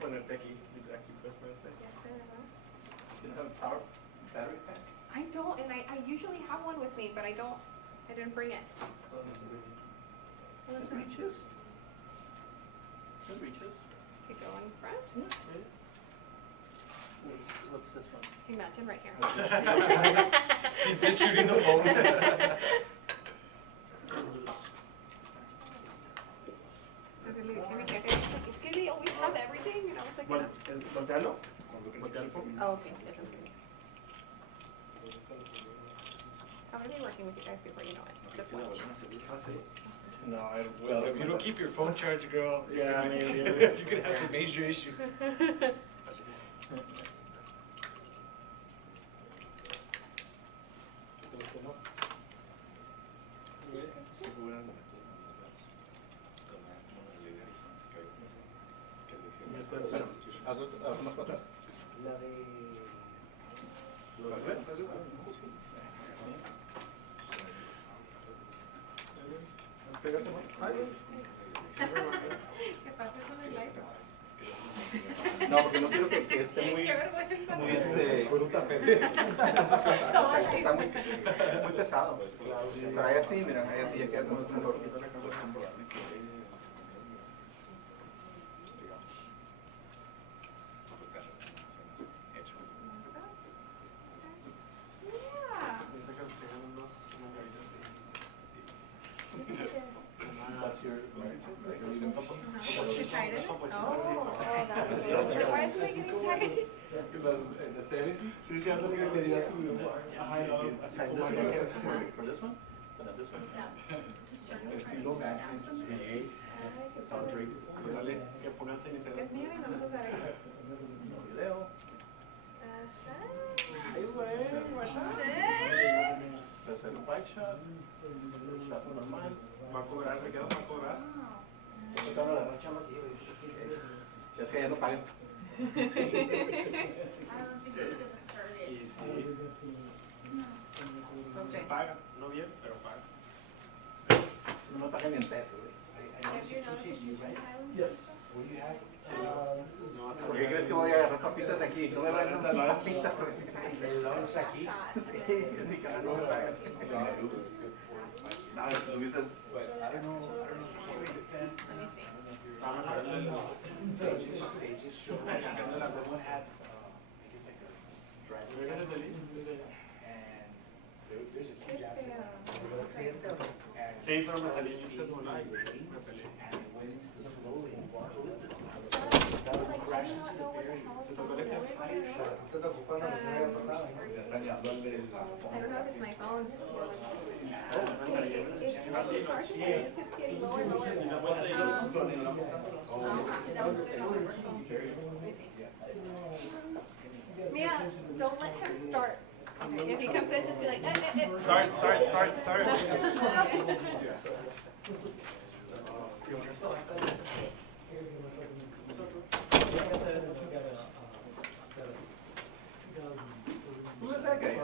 Ponerte aquí puedes ponerte. Yes, sir. You have a power battery pack? I don't, and I usually have one with me, but I didn't bring it. It reaches. It reaches. To go in front? Yeah. What's this one? Imagine right here. He's just shooting the phone. Es que they always have everything, you know, it's like... Voltealo. Voltealo. Oh, okay. I'm going to be working with you guys before you know it. Just watch. No, Well, if you don't keep your phone charged, girl, yeah, I mean, you could have some major issues. La de... Pégate más. ¿Qué pasa con el light? No, porque no quiero que esté muy tapete. Está muy pesado. Pero ahí así, mira, ahí así ya queda como un poquito la cosa. That's your She tried it? Oh, that was good. Why is it getting tight? The 70s? Sí, sí, ando que quería subir. For this one? For this one? Estilo back. Dale, que pongas en ese. Es mío y vamos a usar eso. Video. Ay, güey, hacer un bike shot. Shot normal. Va a cobrar, me quedo para cobrar. Es que ya no pagan. Okay. Paga, no bien, pero paga. No me pagan ni en pesos. Have your notification silence? Yes. ¿Por qué crees que voy a agarrar papitas de aquí? No me van a dar las papitas. El lunch aquí. Sí, en mi canal no me pagan. No, Luis es... I don't know. Pages show someone had, I guess like a driver and there's a huge accident. Sí, solo me salí en este mono and it went into the slowly and walked with it. Crashed into the ferry. ¿Te tocó el ejemplo? ¿Te tocó cuando la semana pasada? Dañando el de la... I don't know if it's my phone. Mia, don't let him start. Okay, if he comes in, just be like, Start. Who is that guy?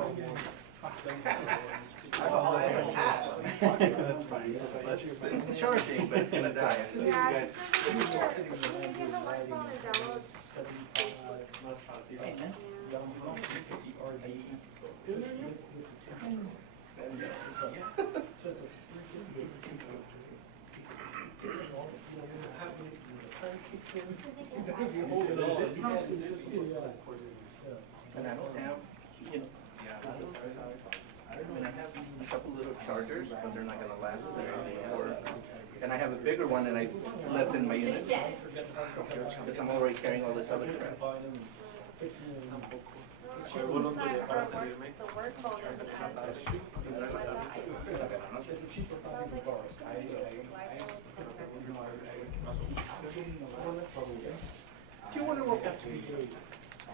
That's fine. It's charging, but it's gonna die. yeah, just give the work phone and download Facebook. And I don't have, you know, I have a couple little chargers, but they're not gonna last there anymore. And I have a bigger one and I left in my unit. Because I'm already carrying all this other crap. The work phone doesn't have Do you wonder what that to be?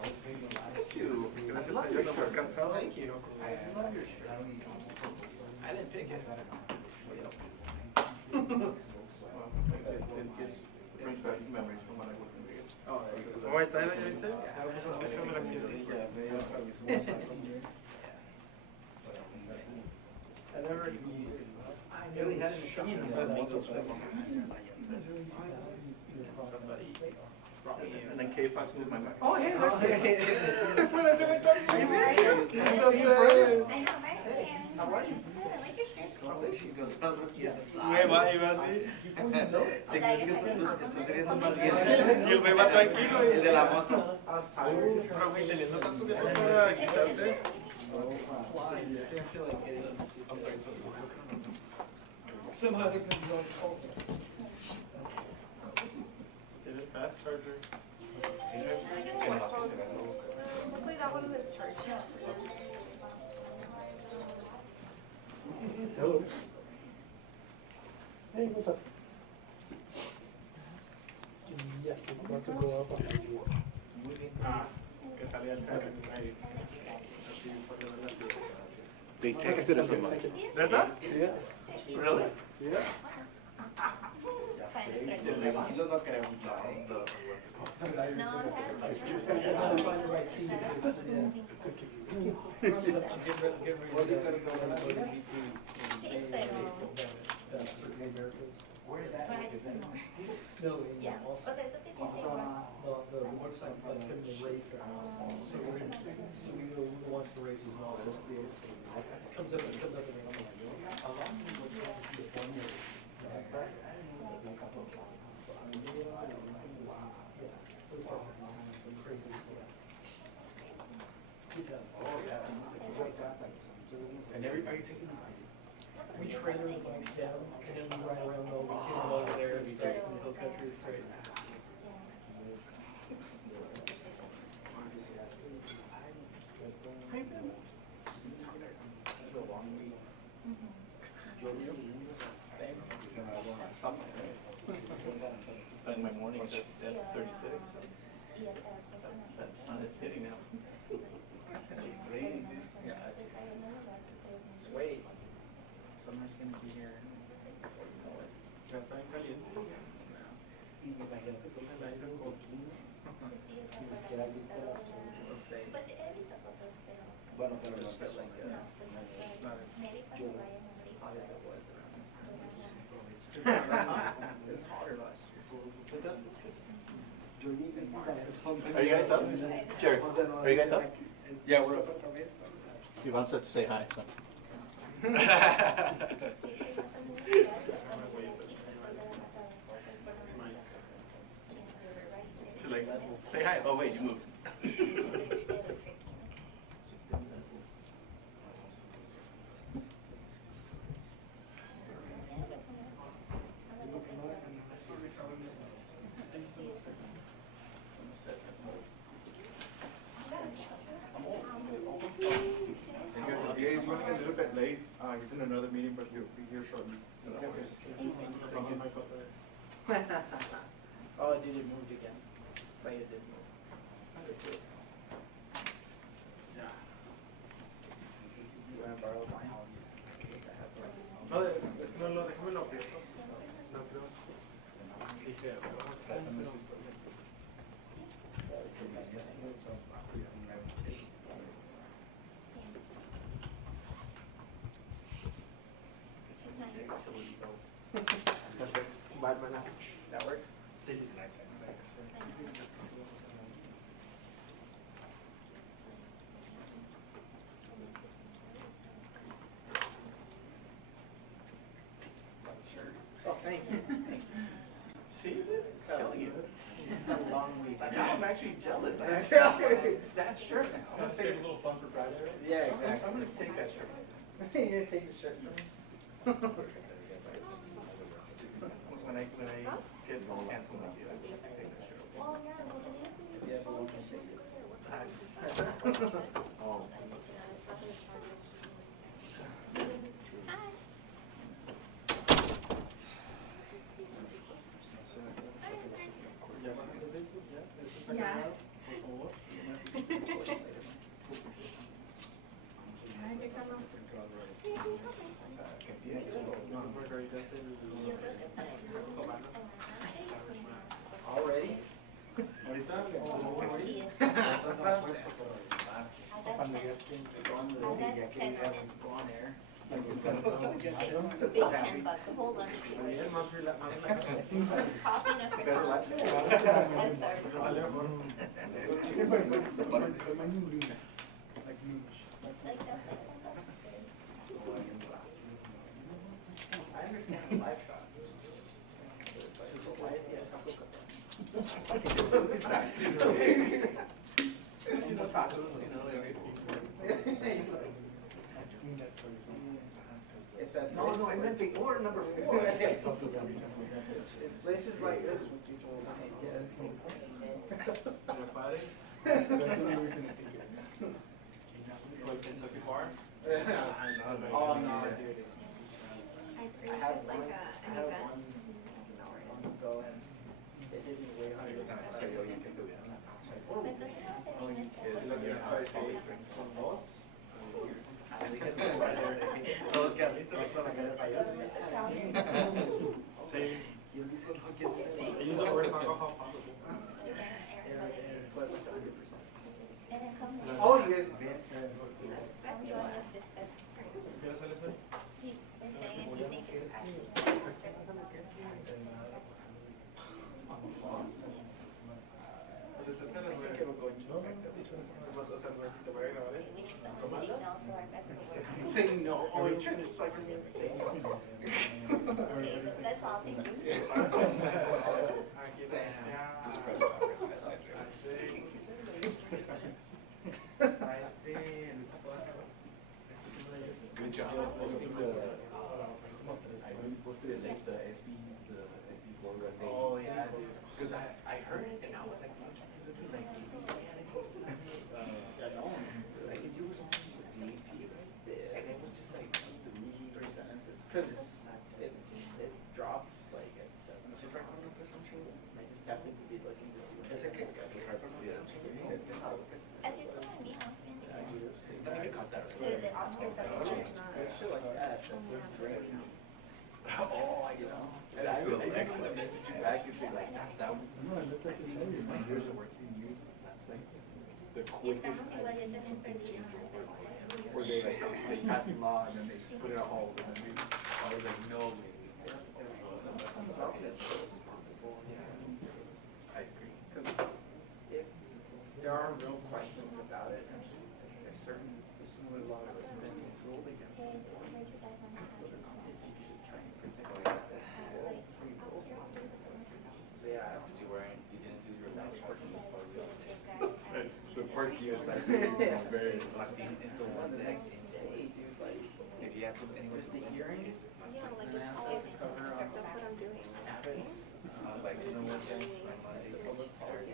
Thank you. Gracias a Dios, no más cansado. Thank you. I love your shirt. I didn't pick it. It brings back memories from when I was in Vegas. Oh, there you go. Wait, ¿ya viste? Déjame la quesadilla. I nearly had a shot in the somebody brought me in then K Fox is my mic. Oh, hey, there's K. I know, right? How are you? Good, I like your shirt. She goes, "Oh, yes." Me va, iba así. Sí, es que estás viendo más bien. Y el me va tranquilo. El de la moto. Pero güey, teniendo tanto tiempo para quitarte. ¿Tienes fast charger? Hopefully that one was charged. Hello. Hey, what's up? Yes, we want to go up on the board. Ah, que salía el 7 ahí. Así, por lo menos. They texted us about it. ¿Verdad? Yeah. Really? Yeah. Yo no creo. No, yeah. O sea, eso te siente igual. The motorcycle club's gonna be racer. So we watch the races and all this. Comes up and And everybody taking the we trailer the bikes down and then we ride around all weekend over there and start in the hill country straight. Like my mornings at 36. That sun is hitting now. Wait, summer's gonna be here. Ya está en caliente. Bueno, pero no es It's not as hot as it was. It's hotter last year. Are you guys up? Jared, are you guys up? Yeah, we're up. You want to say hi, so. She's like, say hi. Oh wait, you moved. Yeah, he's running a little bit late. He's in another meeting, but he'll be here shortly. Oh, dude, it moved again. But it did move. Yeah. You want to borrow my house? No, es que no lo déjame lo presto. No creo. Dije, Batman. That works? Oh, thank you. See, killing you. A long week. Now I'm actually jealous. I have that shirt now. I'm gonna take a little bumper ride there. Yeah, I'm exactly. gonna take that shirt. You take the shirt from me. When I get canceled, I take that shirt. Well, yeah, well, then Yeah, but we can take it. Oh. Yeah. Already? Ahorita, Go on air. Big $10, hold on. Es más Coffee enough for Better some. life. Let's start. It's like that. I understand the livestock. Unos tacos, No, I meant the order number 4. It's places like this when people Oh, no, dude. I agree, it's like an event. Go and they did me way harder than I thought. But doesn't it also mean it's Todos quedan listos para caer payaso. Sí. They use the worst alcohol possible. But with 100%. and it comes with Oh, you guys. everyone with this best friend. ¿Quieres hacer eso? He's been saying he thinks it's actually Pues es que les voy a decir, ¿qué vas a hacer? ¿Te voy a grabar eso? Saying no. Oh, you're trying to sucker me into saying no. That's all, thank you. Aquí está. Good job posting the, I really posted it like the SB4 red day. Oh, yeah, dude. Because I heard it and I was like, what can I do? Like, like if you were something with the AP, and it was just like 3 sentences. Because it drops like at 7. No sé, try con una presumption. I just happened to be looking to see what Ese que es que try con una Así es como el mío. También me caught that. Desde Oscar shit like that. That's great. Oh, I know. And I would message you back and say like, that would, I think my years of working years, that's like the quickest I've seen something. Where they pass the law and then they put it on hold and then we, I was like, no way. I agree. Because if there are real questions about it, if certain similar laws have been ruled against before, you should try and protect free rules. Yeah. Because you didn't do your last part in this part. That's the quirkiest I've seen. It's very Latin. It's the one that Hey, dude, like, if you have to, anyways, the hearings, Yeah, like and I also it's cover that's what I'm doing. habits, like, you know what, guys, like, public policy.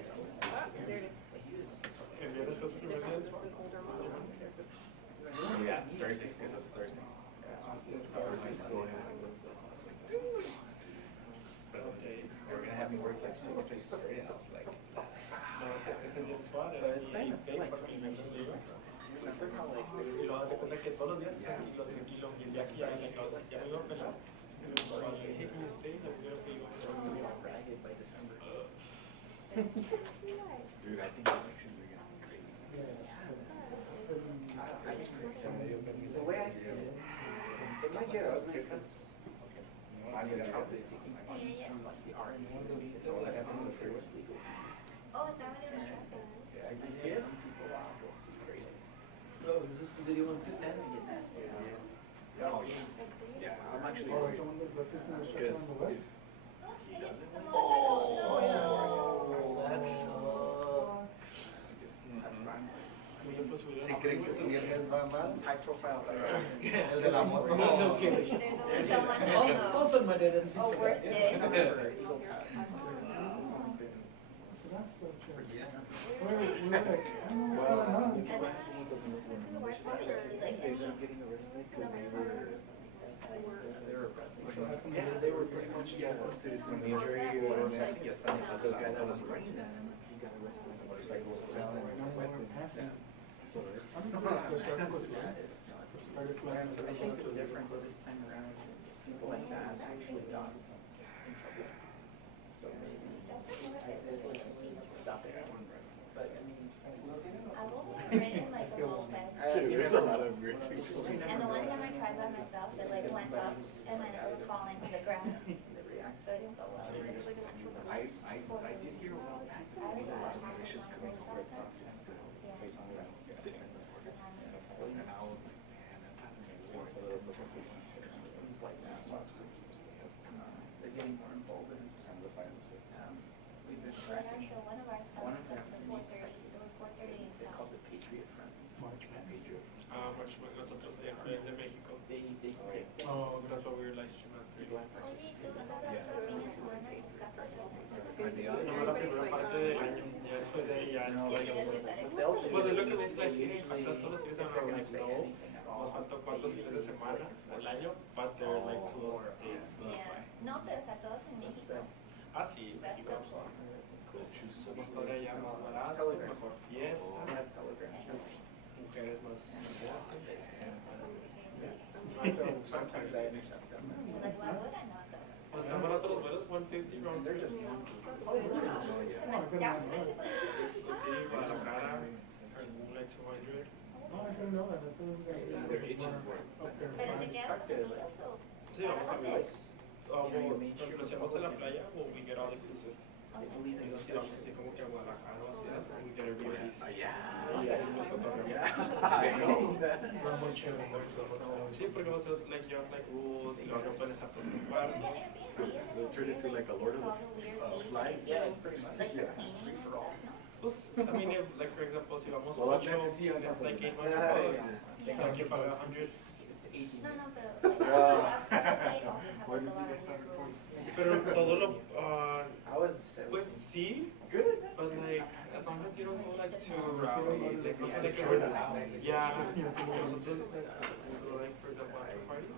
There it is. ¿El viernes fue su primer día? It's an older model. yeah, Thursday, because it's Thursday. So everybody's going in. But they were gonna have me work like 6:30, and I was like, No, ese día es padre. So it's kind of Y like, porque me gusta ir. remember how like Y luego hace cuenta que todos los días y lo tranquilo y el día que ya en la casa ya me iba a pelar. Y mi papá le dije, can you stay? Lo primero que digo, we all ragged by December. dude, I think the elections are gonna be crazy. The way I see it, it might get ugly because Trump is taking funds from like the arts. Oh, is that what they were tracking? Yeah, I can see it. Some people out there, it's crazy. Oh, is this the video on this end? Get nasty. Oh, yeah, I'm actually worried. Because if he doesn't, Oh, yeah. That's that's fine. Si creen que su viernes va mal, high profile. el de la moto. No kidding. There's someone Also, my dad didn't see oh, worst day. Eagle Pass. Yeah, they were pretty much, citizens injury or I think yes, the guy that was arrested, he got arrested on a motorcycle as well, and so it's. I think the difference this time around is people like that actually got in trouble. So maybe stop it. But I mean, I've only ridden like a little bit. There's a lot of weird things. And the one time I tried tried by myself that like went up and then it was falling to the ground. So it didn't go well. I did hear a while back that these are malicious criminal processes to place on the and now, man, that's happening more. They're getting more involved in some of the violence. We've been So tracking one of our one of sons them. was 4:30. It was 4:30 They're called the Patriot Front. Patriot. Much más nosotros de México. They Oh, that's what we were live streaming. Oye, ¿tú cada otro fin de semana escapas? No, la primera parte del año, ya después de ahí ya no vaya. they'll Pues es lo que do dice la gente, faltas todos los fines de if they're semana, gonna say no, anything at all. nos faltan cuántos fines de semana al año, but they're like close days. Yeah. No, pero o sea, todos en México. Ah, sí, México. Como historia ya más barato, mejor fiesta, mujeres más. So sometimes I intercept them. Like, why would I not go? Pues están baratos los vuelos, 150 round. They're just Yeah, Sí, Guadalajara, Cancún, like 200. pero te quedas con amigos o Sí, vamos a ver. Nos hacemos en la playa o we get all inclusive. Y nos tiramos así como que a Guadalajara o así, we get Airbnb. Y así nos cotorreamos. Sí, porque nosotros like you have like rules y luego no pueden estar por tu cuarto. We'll turn into like a Lord of the Flies. Yeah, pretty much. like Yeah. cleaning and stuff, ¿no? Pues, I mean, if, like for example, si vamos Well, 8, I'd like to see it's like $800. Yeah. So hay que pagar 100. It's 18. No, no, pero like, they also have like a lot of weird rules. Pero todo lo, I was pues sí, good. but like, as long as you don't go like too rowdy, like, no sé, like, yeah, nosotros, like, for example, after party,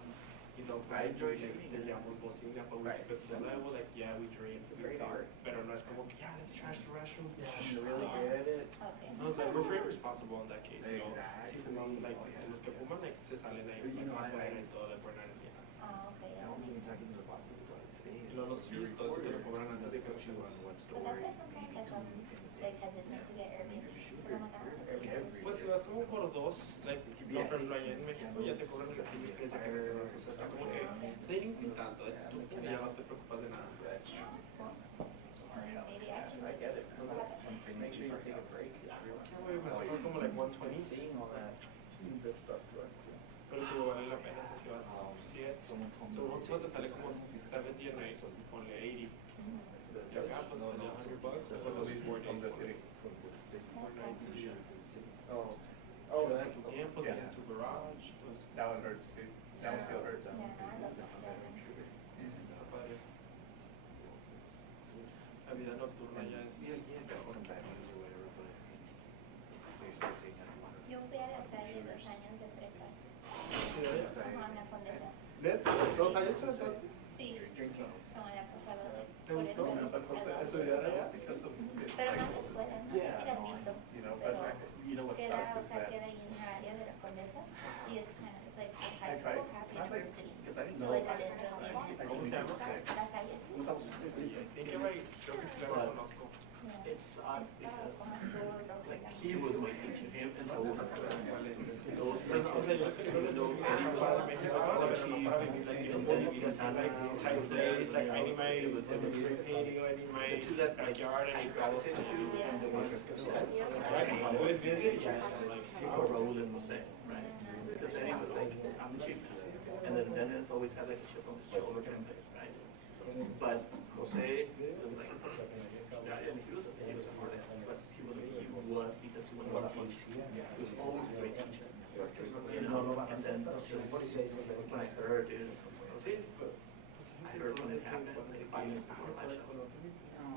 you know, I enjoy like, shooting. te llamamos bocina, but we keep it to the level, like, yeah, we drink, we Great sing, art. pero no es como que, yeah, let's trash the restroom. You're really good at it. Okay. No, like, we're very responsible in that case, you know, Exactly. si fuman, like, los que fuman, like, se salen ahí, You like, know, más I- fuera y todo, like, buena energía. Ah, okay. I don't think it's talking to the bosses about it today. Y luego los fees, todo eso te lo cobran antes de que lo on one But story. that's why sometimes like hesitant to get Airbnb. Pero I'm like, ah, Pues si vas como por dos, like, no, por ejemplo, allá en México ya te cobran el fee desde que te vas, o sea, está como que te dicen tanto, es tú, y ya no te preocupas de nada. That's true. maybe I should I get it. Something Make sure you take a break. It's real. Güey, me tocó como like 120, Seeing all that good stuff to us too. pero si vale la pena, si vas 7, Someone told me. so te sale como 70 a night, ponle 80. Y acá, pues, sale $100, eso los 4 days. 4 nights, y Oh. oh, Oh, that's tu tiempo, yeah. tienes tu garage, pues, That one hurts too. That one still hurts. yeah, no, I love that. está padre. La vida nocturna ya es Yeah, got some bad news or whatever, but they said they had one. Yo fui a la calle 2 años de prepa. Sí, Como en la Condesa. ¿neta? ¿2 años entonces? Sí, como en la pasada de ¿Te gustó? ¿Estudiar allá? Because of pero no en la escuela, no sé si la has visto. you know, Pero but you know what queda, sucks o is sea, that queda ahí en la área de la Condesa y es kind of, it's like a high I tried, school, half I like, university. because I didn't So know. like adentro de ¿Cómo se llama? la calle. ¿En qué va a ir? Creo que sí la conozco. Yeah. It's odd because Como azul, like rojo, he was my teacher, him and the Pero, o sea, yo sé que no es lo mismo para México, pero no para vivir, like, you know, puedes ir así, like, side days, like, I need my spray painting, I need my backyard, I need gravel tissue, and the work. Right, I would visit, yes, I'm like, sí, or Raul and Jose, right? Because then he was like, I'm the chief. And then Dennis always had like a chip on his shoulder kind of thing, right? But Jose was like, yeah, and he was a hard ass, but he was because he wanted to teach. He was always a great teacher. You know, and then just when I heard it, I heard when it happened,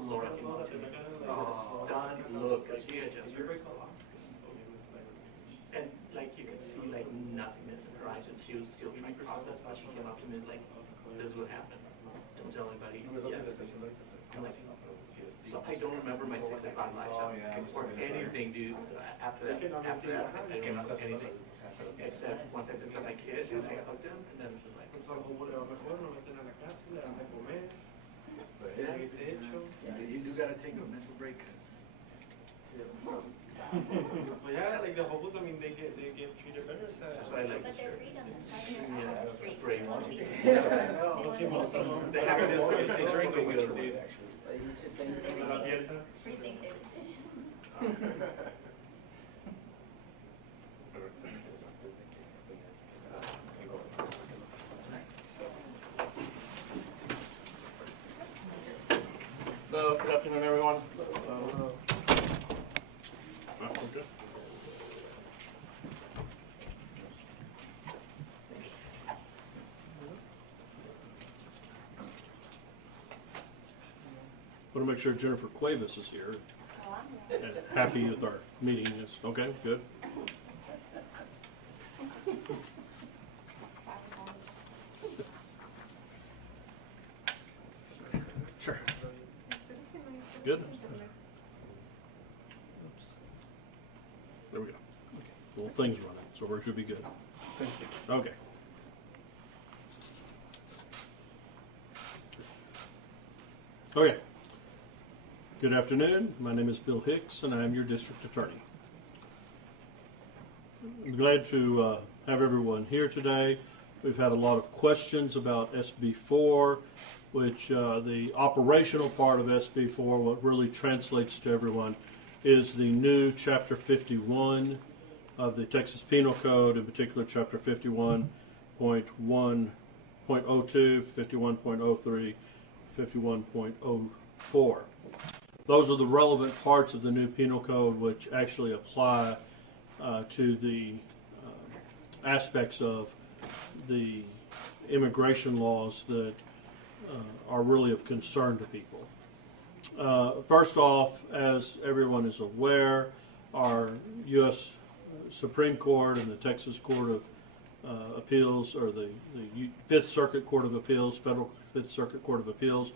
Laura came up to me, stunned look, because she had just and like you could see like nothingness in her eyes, and she was still trying to process, but she came up to me like, this is what happened. Don't tell anybody yet. I'm like, so I don't remember my 6 o'clock live shot or anything, dude. After that, I can't remember anything. Except once I picked up my kid and I hugged him, and then it was like, pues algo le va mejor, lo meten a la cárcel, le dan de comer, le dan el techo. You do gotta take a mental break, 'cause But yeah, like the hobos, I mean, they get treated better. That's why I like But the they're shirt. freedom is street. Gray one. Okay, most of them, they have it during the winter days, actually. But you should think Rethink their decision. Hello, good afternoon, everyone. Okay. Want to make sure Jennifer Cuevas is here Oh, I'm and happy with our meeting. Is okay, good. Sure. Good. There we go. Okay. Little thing's running, so we should be good. Okay. Okay. Good afternoon. My name is Bill Hicks, and I am your district attorney. I'm glad to have everyone here today. We've had a lot of questions about SB4, which the operational part of SB4, what really translates to everyone, is the new Chapter 51 of the Texas Penal Code, in particular Chapter 51.1.02, 51.03, 51.04. Those are the relevant parts of the new Penal Code which actually apply to the aspects of the immigration laws that are really of concern to people. First off, as everyone is aware, our U.S. Supreme Court and the Texas Court of Appeals, or the Fifth Circuit Court of Appeals, Federal Fifth Circuit Court of Appeals,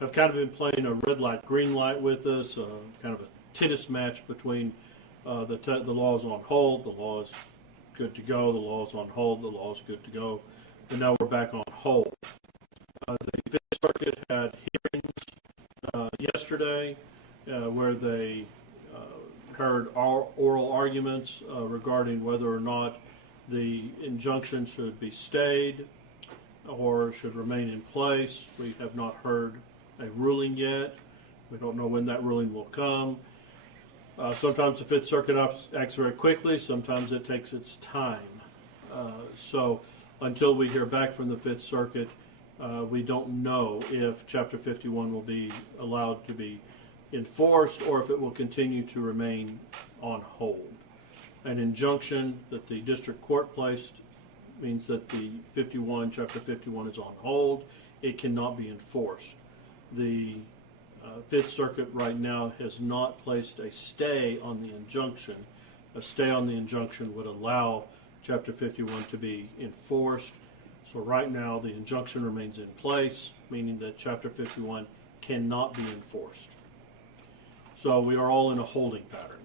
have kind of been playing a red light, green light with us, kind of a tennis match between the law is on hold, the law is good to go, the law is on hold, the law is good to go, and now we're back on hold. The Fifth Circuit had hearings yesterday where they heard oral arguments regarding whether or not the injunction should be stayed or should remain in place. We have not heard a ruling yet. We don't know when that ruling will come. Sometimes the Fifth Circuit acts very quickly. Sometimes it takes its time. So until we hear back from the Fifth Circuit, we don't know if Chapter 51 will be allowed to be enforced or if it will continue to remain on hold. An injunction that the district court placed means that the Chapter 51 is on hold. It cannot be enforced. The Fifth Circuit right now has not placed a stay on the injunction. A stay on the injunction would allow Chapter 51 to be enforced. So right now the injunction remains in place, meaning that Chapter 51 cannot be enforced. So we are all in a holding pattern.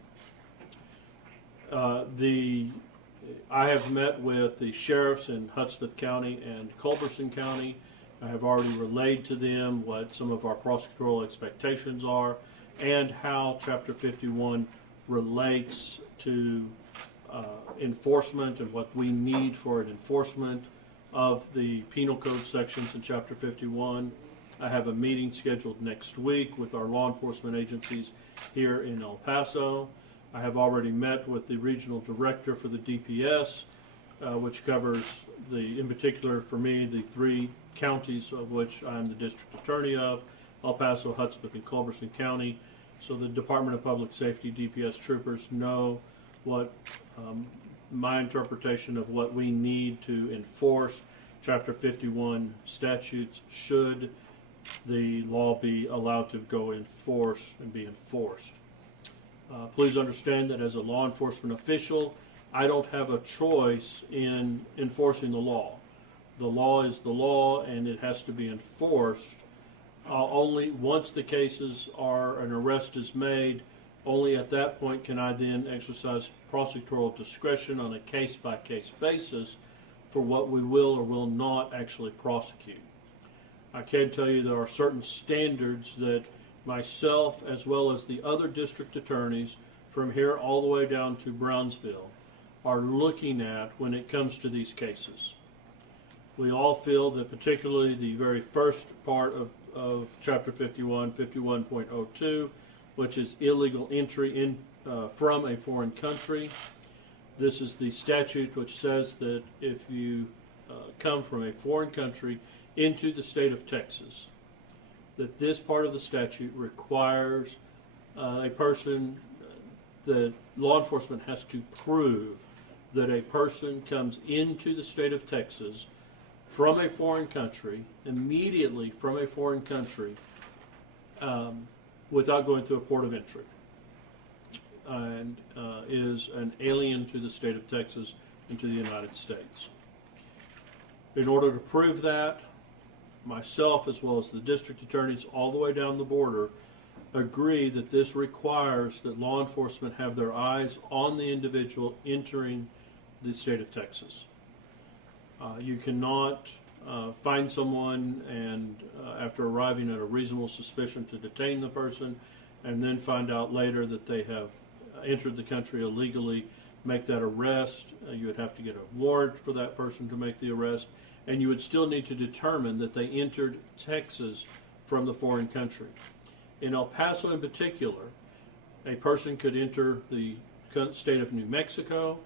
I have met with the sheriffs in Hudspeth County and Culberson County. I have already relayed to them what some of our prosecutorial expectations are and how Chapter 51 relates to enforcement and what we need for an enforcement of the penal code sections in Chapter 51. I have a meeting scheduled next week with our law enforcement agencies here in El Paso. I have already met with the regional director for the DPS, which covers in particular for me, the 3 counties of which I'm the district attorney of, El Paso, Hudspeth, and Culberson County. So the Department of Public Safety DPS troopers know what my interpretation of what we need to enforce Chapter 51 statutes should the law be allowed to go in force and be enforced. Please understand that as a law enforcement official, I don't have a choice in enforcing the law. The law is the law, and it has to be enforced. Only once the cases are, an arrest is made, only at that point can I then exercise prosecutorial discretion on a case-by-case basis for what we will or will not actually prosecute. I can tell you there are certain standards that myself, as well as the other district attorneys from here all the way down to Brownsville, are looking at when it comes to these cases. We all feel that particularly the very first part of Chapter 51, 51.02, which is illegal entry from a foreign country. This is the statute which says that if you come from a foreign country into the state of Texas, that this part of the statute requires a person, that law enforcement has to prove that a person comes into the state of Texas from a foreign country, immediately from a foreign country, without going through a port of entry, and is an alien to the state of Texas and to the United States. In order to prove that, myself as well as the district attorneys all the way down the border agree that this requires that law enforcement have their eyes on the individual entering the state of Texas. You cannot find someone and after arriving at a reasonable suspicion to detain the person and then find out later that they have entered the country illegally, make that arrest. You would have to get a warrant for that person to make the arrest, and you would still need to determine that they entered Texas from the foreign country. In El Paso in particular, a person could enter the state of New Mexico,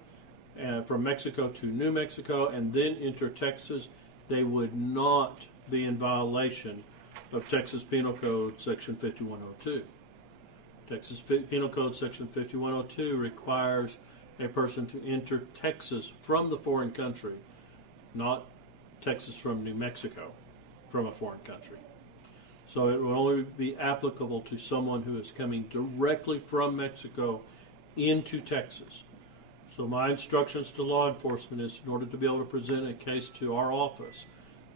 from Mexico to New Mexico, and then enter Texas. They would not be in violation of Texas Penal Code Section 5102. Texas Penal Code Section 5102 requires a person to enter Texas from the foreign country, not Texas from New Mexico, from a foreign country. So it will only be applicable to someone who is coming directly from Mexico into Texas. So my instructions to law enforcement is, in order to be able to present a case to our office,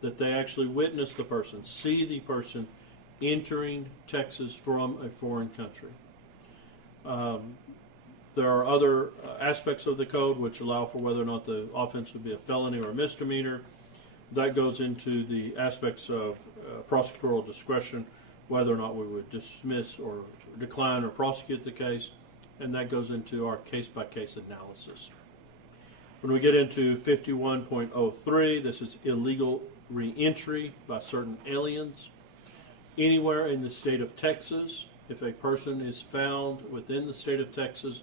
that they actually witness the person, see the person entering Texas from a foreign country. There are other aspects of the code which allow for whether or not the offense would be a felony or a misdemeanor. That goes into the aspects of prosecutorial discretion, whether or not we would dismiss or decline or prosecute the case, and that goes into our case-by-case analysis. When we get into 51.03, this is illegal re-entry by certain aliens. Anywhere in the state of Texas, if a person is found within the state of Texas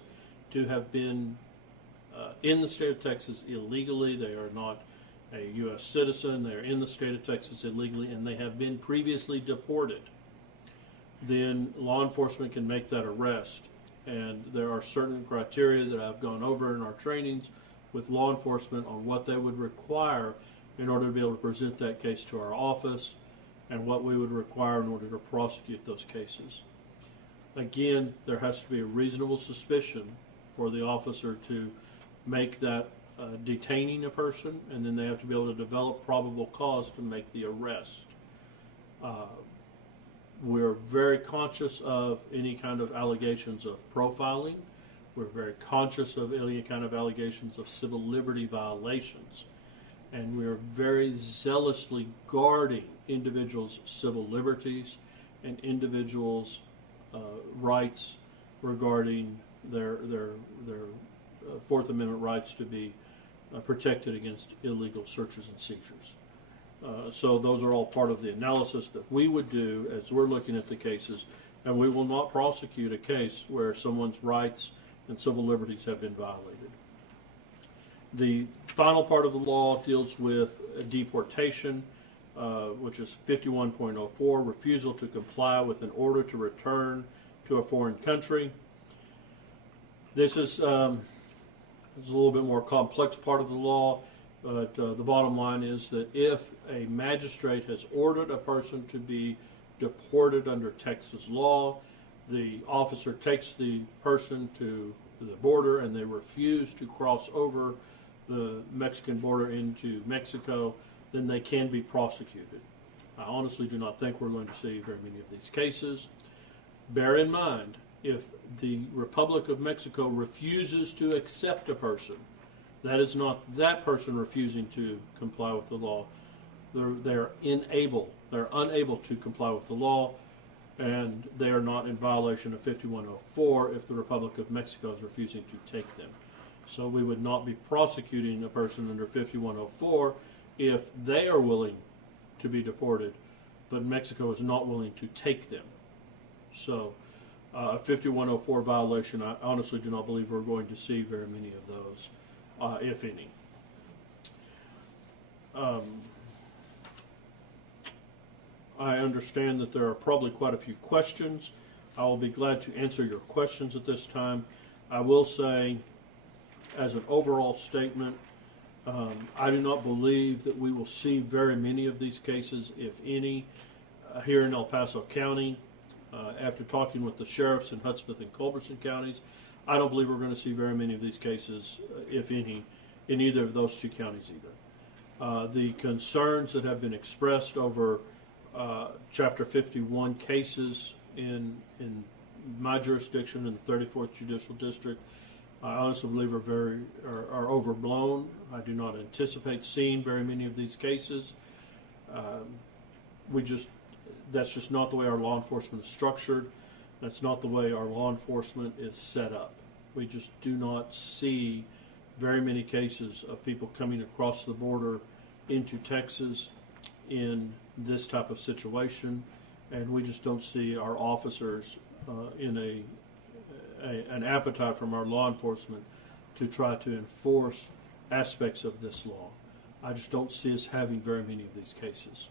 to have been in the state of Texas illegally, they are not a U.S. citizen, they are in the state of Texas illegally, and they have been previously deported, then law enforcement can make that arrest. And there are certain criteria that I've gone over in our trainings with law enforcement on what they would require in order to be able to present that case to our office, and what we would require in order to prosecute those cases. Again, there has to be a reasonable suspicion for the officer to make that detaining a person, and then they have to be able to develop probable cause to make the arrest. We're very conscious of any kind of allegations of profiling. We're very conscious of any kind of allegations of civil liberty violations. And we're very zealously guarding individuals' civil liberties and individuals' rights regarding their Fourth Amendment rights to be protected against illegal searches and seizures. So those are all part of the analysis that we would do as we're looking at the cases, and we will not prosecute a case where someone's rights and civil liberties have been violated. The final part of the law deals with deportation, which is 51.04, refusal to comply with an order to return to a foreign country. This is a little bit more complex part of the law, but the bottom line is that if a magistrate has ordered a person to be deported under Texas law, the officer takes the person to the border and they refuse to cross over the Mexican border into Mexico, then they can be prosecuted. I honestly do not think we're going to see very many of these cases. Bear in mind, if the Republic of Mexico refuses to accept a person, that is not that person refusing to comply with the law. They're unable to comply with the law. and they are not in violation of 5104 if the Republic of Mexico is refusing to take them. So we would not be prosecuting a person under 5104 if they are willing to be deported, but Mexico is not willing to take them. So a 5104 violation, I honestly do not believe we're going to see very many of those, if any. I understand that there are probably quite a few questions. I will be glad to answer your questions at this time. I will say, as an overall statement, I do not believe that we will see very many of these cases, if any, here in El Paso County. After talking with the sheriffs in Hudspeth and Culberson counties, I don't believe we're going to see very many of these cases, if any, in either of those two counties either. The concerns that have been expressed over Chapter 51 cases in my jurisdiction in the 34th Judicial District, I honestly believe are overblown. I do not anticipate seeing very many of these cases. That's just not the way our law enforcement is structured. That's not the way our law enforcement is set up. We just do not see very many cases of people coming across the border into Texas in this type of situation, and we just don't see our officers in an appetite from our law enforcement to try to enforce aspects of this law. I just don't see us having very many of these cases.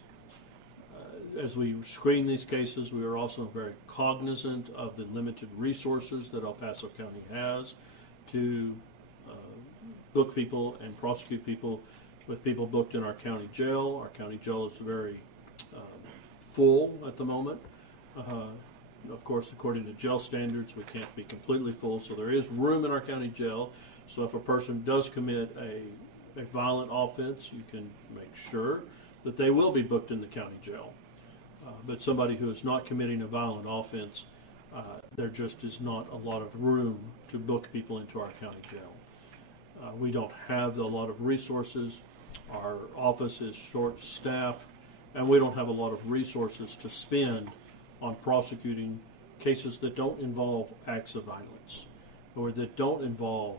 As we screen these cases, we are also very cognizant of the limited resources that El Paso County has to book people and prosecute people, with people booked in our county jail. Our county jail is very full at the moment. Of course, according to jail standards, we can't be completely full, so there is room in our county jail. So if a person does commit a violent offense, you can make sure that they will be booked in the county jail. But somebody who is not committing a violent offense, there just is not a lot of room to book people into our county jail. We don't have a lot of resources. Our office is short-staffed, and we don't have a lot of resources to spend on prosecuting cases that don't involve acts of violence, or that don't involve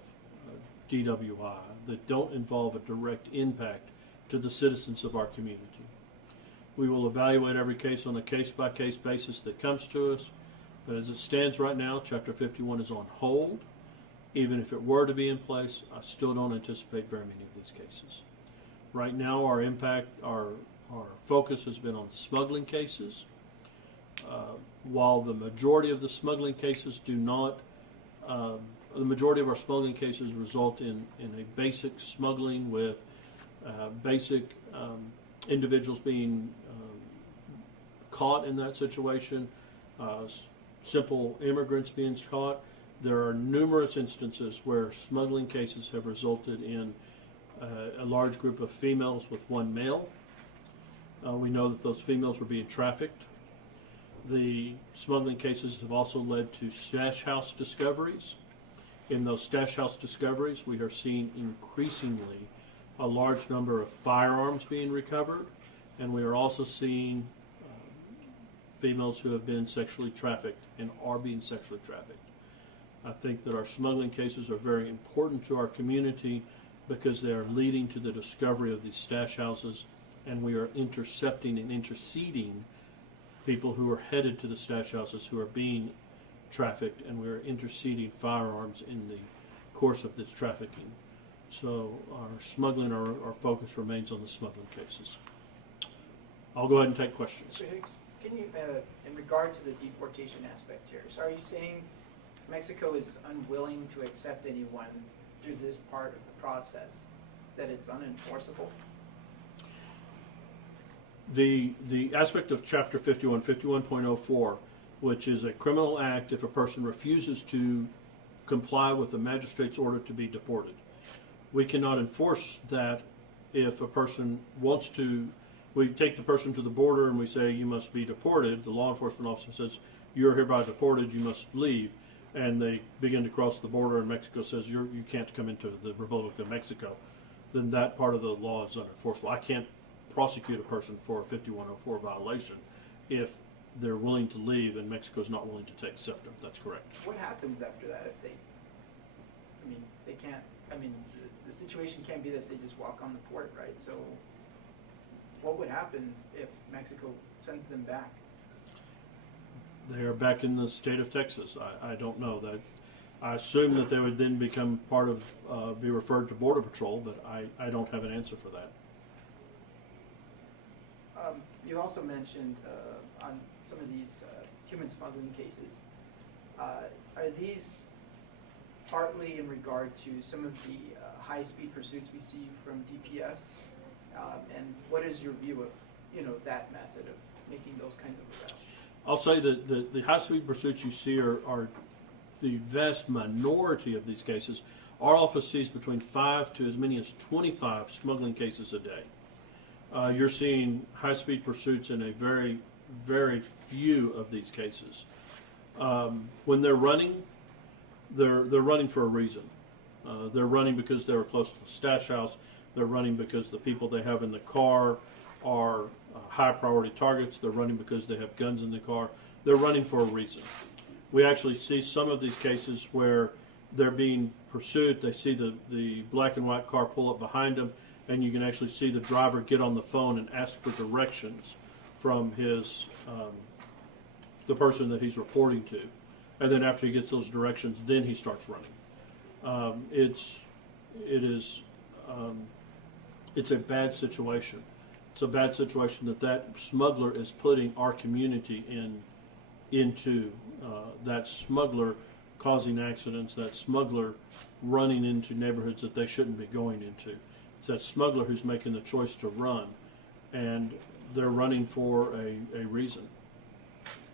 DWI, that don't involve a direct impact to the citizens of our community. We will evaluate every case on a case-by-case basis that comes to us, but as it stands right now, Chapter 51 is on hold. Even if it were to be in place, I still don't anticipate very many of these cases. Right now, our focus has been on smuggling cases. While the majority of the smuggling cases do not, the majority of our smuggling cases result in a basic smuggling with basic individuals being caught in that situation, simple immigrants being caught. There are numerous instances where smuggling cases have resulted in a large group of females with one male. We know that those females were being trafficked. The smuggling cases have also led to stash house discoveries. In those stash house discoveries, we are seeing increasingly a large number of firearms being recovered, and we are also seeing females who have been sexually trafficked and are being sexually trafficked. I think that our smuggling cases are very important to our community because they are leading to the discovery of these stash houses, and we are intercepting and interceding people who are headed to the stash houses who are being trafficked, and we are interceding firearms in the course of this trafficking. So our smuggling, our focus remains on the smuggling cases. I'll go ahead and take questions. Mr. Hicks, can you, in regard to the deportation aspect here, so are you saying Mexico is unwilling to accept anyone through this part of the process, that it's unenforceable? The aspect of Chapter 51, 51.04, which is a criminal act if a person refuses to comply with the magistrate's order to be deported. We cannot enforce that if a person wants to. We take the person to the border and we say, you must be deported. The law enforcement officer says, you're hereby deported, you must leave. And they begin to cross the border and Mexico says, you can't come into the Republic of Mexico. Then that part of the law is unenforceable. I can't prosecute a person for a 5104 violation if they're willing to leave and Mexico's not willing to accept them. That's correct. What happens after that if they can't, the situation can't be that they just walk on the port, right? So what would happen if Mexico sends them back? They are back in the state of Texas. I don't know that. I assume that they would then become part of, be referred to Border Patrol, but I don't have an answer for that. You also mentioned on some of these human smuggling cases, are these partly in regard to some of the high-speed pursuits we see from DPS? And what is your view of, that method of making those kinds of arrests? I'll say that the high-speed pursuits you see are the vast minority of these cases. Our office sees between 5 to as many as 25 smuggling cases a day. You're seeing high-speed pursuits in a very, very few of these cases. When they're running for a reason. They're running because they were close to the stash house. They're running because the people they have in the car are high-priority targets. They're running because they have guns in the car. They're running for a reason. We actually see some of these cases where they're being pursued. They see the black and white car pull up behind them, and you can actually see the driver get on the phone and ask for directions from the person that he's reporting to. And then after he gets those directions, then he starts running. It's a bad situation. It's a bad situation that smuggler is putting our community into. That smuggler causing accidents, that smuggler running into neighborhoods that they shouldn't be going into. It's that smuggler who's making the choice to run, and they're running for a reason.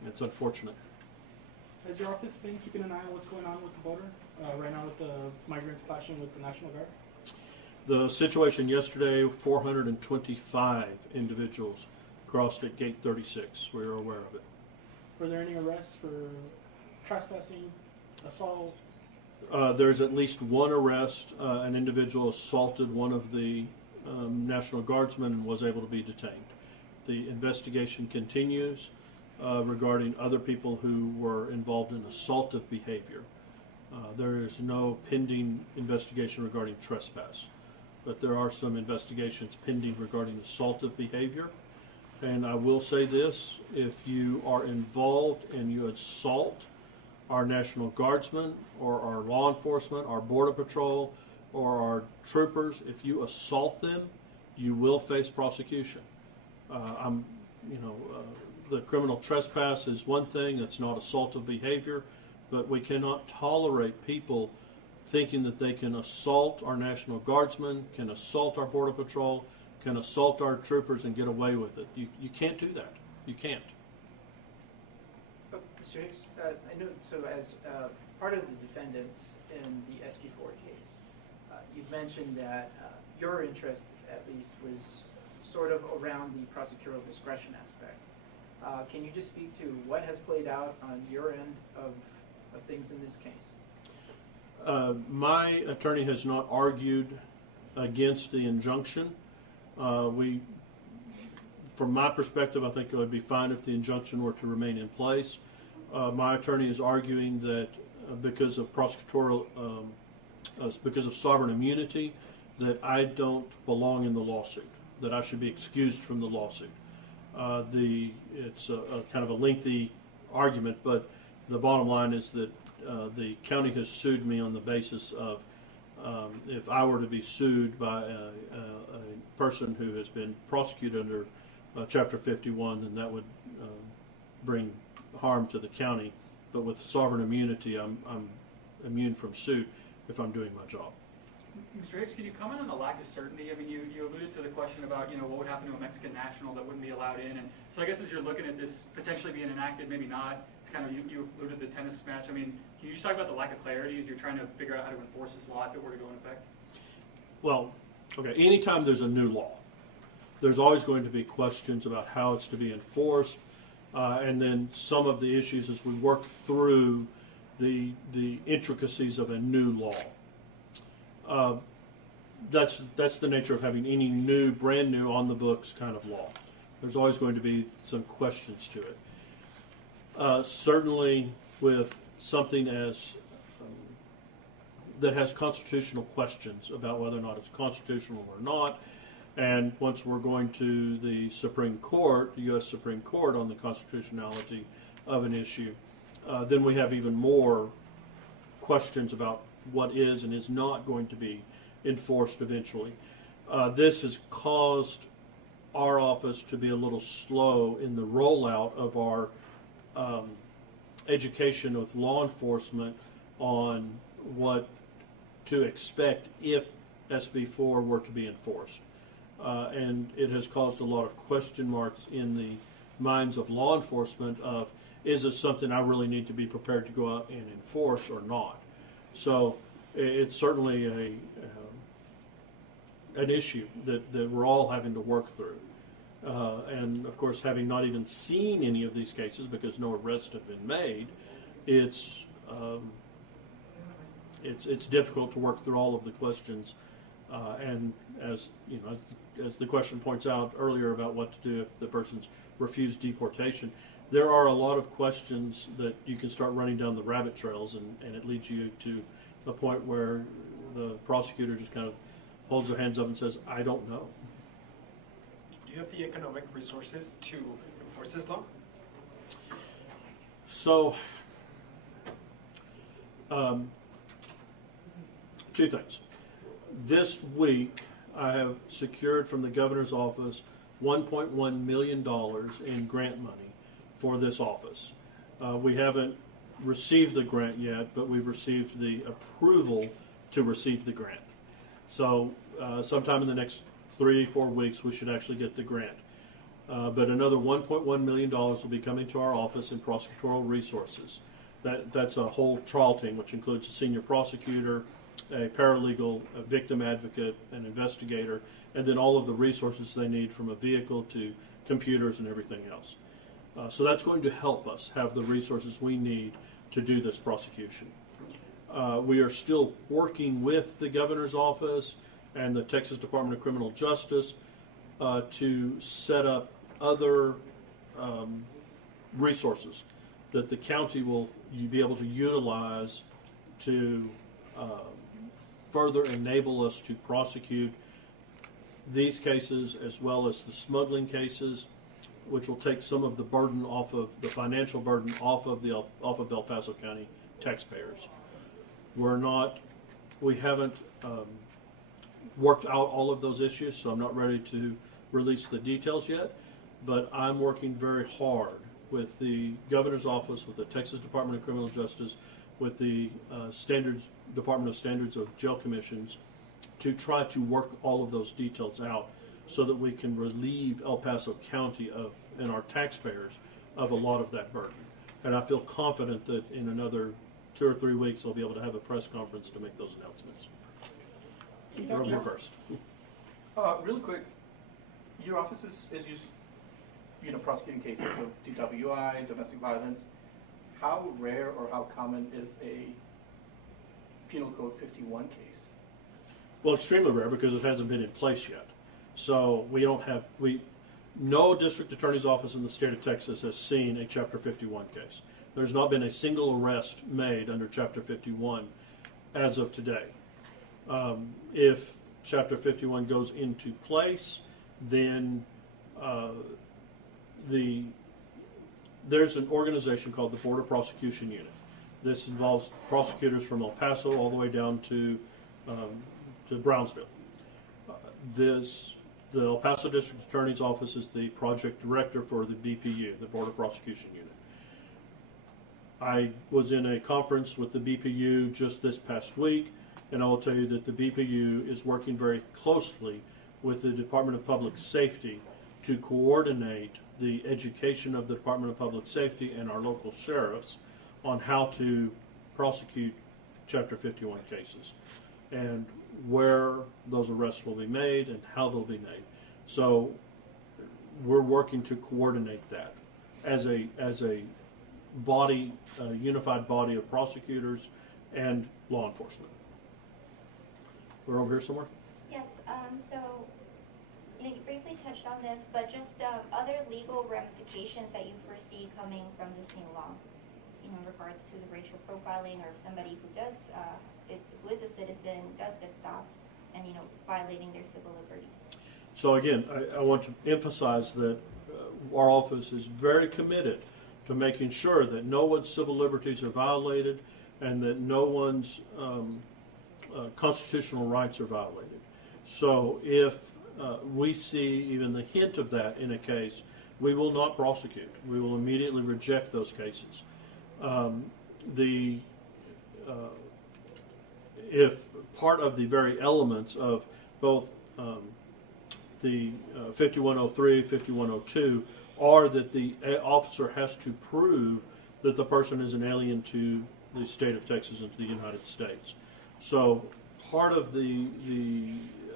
It's unfortunate. Has your office been keeping an eye on what's going on with the border right now with the migrants clashing with the National Guard? The situation yesterday, 425 individuals crossed at gate 36. We are aware of it. Were there any arrests for trespassing, assault? There's at least one arrest. An individual assaulted one of the National Guardsmen and was able to be detained. The investigation continues regarding other people who were involved in assaultive behavior. There is no pending investigation regarding trespass, but there are some investigations pending regarding assaultive behavior. And I will say this, if you are involved and you assault our National Guardsmen or our law enforcement, our Border Patrol, or our troopers, if you assault them, you will face prosecution. The criminal trespass is one thing, it's not assaultive behavior, but we cannot tolerate people thinking that they can assault our National Guardsmen, can assault our Border Patrol, can assault our troopers and get away with it. You can't do that. You can't. Mr. Hicks, I know, so as part of the defendants in the SB4 case, you've mentioned that your interest, at least, was sort of around the prosecutorial discretion aspect. Can you just speak to what has played out on your end of things in this case? My attorney has not argued against the injunction. From my perspective, I think it would be fine if the injunction were to remain in place. My attorney is arguing that because of prosecutorial, because of sovereign immunity, that I don't belong in the lawsuit, that I should be excused from the lawsuit. It's a kind of a lengthy argument, but the bottom line is that the county has sued me on the basis of if I were to be sued by a person who has been prosecuted under Chapter 51, then that would bring harm to the county. But with sovereign immunity, I'm immune from suit if I'm doing my job. Mr. Hicks, can you comment on the lack of certainty? I mean, you alluded to the question about, what would happen to a Mexican national that wouldn't be allowed in. And so I guess as you're looking at this potentially being enacted, maybe not, it's kind of, you alluded to the tennis match. I mean, can you just talk about the lack of clarity as you're trying to figure out how to enforce this law if it were to go into effect? Well, okay, anytime there's a new law, there's always going to be questions about how it's to be enforced, and then some of the issues as we work through the intricacies of a new law. That's the nature of having any new, brand new, on the books kind of law. There's always going to be some questions to it. Certainly with something as that has constitutional questions about whether or not it's constitutional or not. And once we're going to the Supreme Court, the U.S. Supreme Court, on the constitutionality of an issue, then we have even more questions about what is and is not going to be enforced eventually. This has caused our office to be a little slow in the rollout of our education of law enforcement on what to expect if SB 4 were to be enforced. And it has caused a lot of question marks in the minds of law enforcement of, is this something I really need to be prepared to go out and enforce or not? So it's certainly an issue that we're all having to work through. And of course, having not even seen any of these cases because no arrests have been made, it's difficult to work through all of the questions. And as you know, as the question points out earlier about what to do if the person's refused deportation, there are a lot of questions that you can start running down the rabbit trails, and it leads you to a point where the prosecutor just kind of holds their hands up and says, I don't know. Do you have the economic resources to enforce this law? So, two things. This week, I have secured from the governor's office $1.1 million in grant money for this office. We haven't received the grant yet, but we've received the approval to receive the grant. So sometime in the next 3-4 weeks, we should actually get the grant. But another $1.1 million will be coming to our office in prosecutorial resources. That's a whole trial team, which includes a senior prosecutor, a paralegal, a victim advocate, an investigator, and then all of the resources they need, from a vehicle to computers and everything else. So that's going to help us have the resources we need to do this prosecution. We are still working with the governor's office and the Texas Department of Criminal Justice to set up other resources that the county will be able to utilize to further enable us to prosecute these cases as well as the smuggling cases, which will take some of the burden off of the financial burden off of El Paso County taxpayers. We haven't worked out all of those issues, so I'm not ready to release the details yet, but I'm working very hard with the governor's office, with the Texas Department of Criminal Justice, with the Department of Standards of Jail Commissions, to try to work all of those details out so that we can relieve El Paso County and our taxpayers of a lot of that burden. And I feel confident that in another 2 or 3 weeks I'll be able to have a press conference to make those announcements. You're here first. Really quick, your office is used, prosecuting cases of DWI, domestic violence. How rare or how common is a Penal Code 51 case? Well, extremely rare because it hasn't been in place yet. So no district attorney's office in the state of Texas has seen a Chapter 51 case. There's not been a single arrest made under Chapter 51 as of today. If Chapter 51 goes into place, then there's an organization called the Border Prosecution Unit. This involves prosecutors from El Paso all the way down to Brownsville. The El Paso District Attorney's Office is the project director for the BPU, the Border Prosecution Unit. I was in a conference with the BPU just this past week, and I will tell you that the BPU is working very closely with the Department of Public Safety to coordinate the education of the Department of Public Safety and our local sheriffs on how to prosecute Chapter 51 cases and where those arrests will be made and how they'll be made. So we're working to coordinate that as a body, a unified body of prosecutors and law enforcement. We're over here somewhere? Yes, so you briefly touched on this, but just other legal ramifications that you foresee coming from this new law, in regards to the racial profiling, or if somebody who does, who is a citizen, does get stopped and, violating their civil liberties. So again, I want to emphasize that our office is very committed to making sure that no one's civil liberties are violated and that no one's constitutional rights are violated. So if we see even the hint of that in a case, we will not prosecute. We will immediately reject those cases. If part of the very elements of both the 5103, 5102 are that the officer has to prove that the person is an alien to the state of Texas and to the United States. So part of the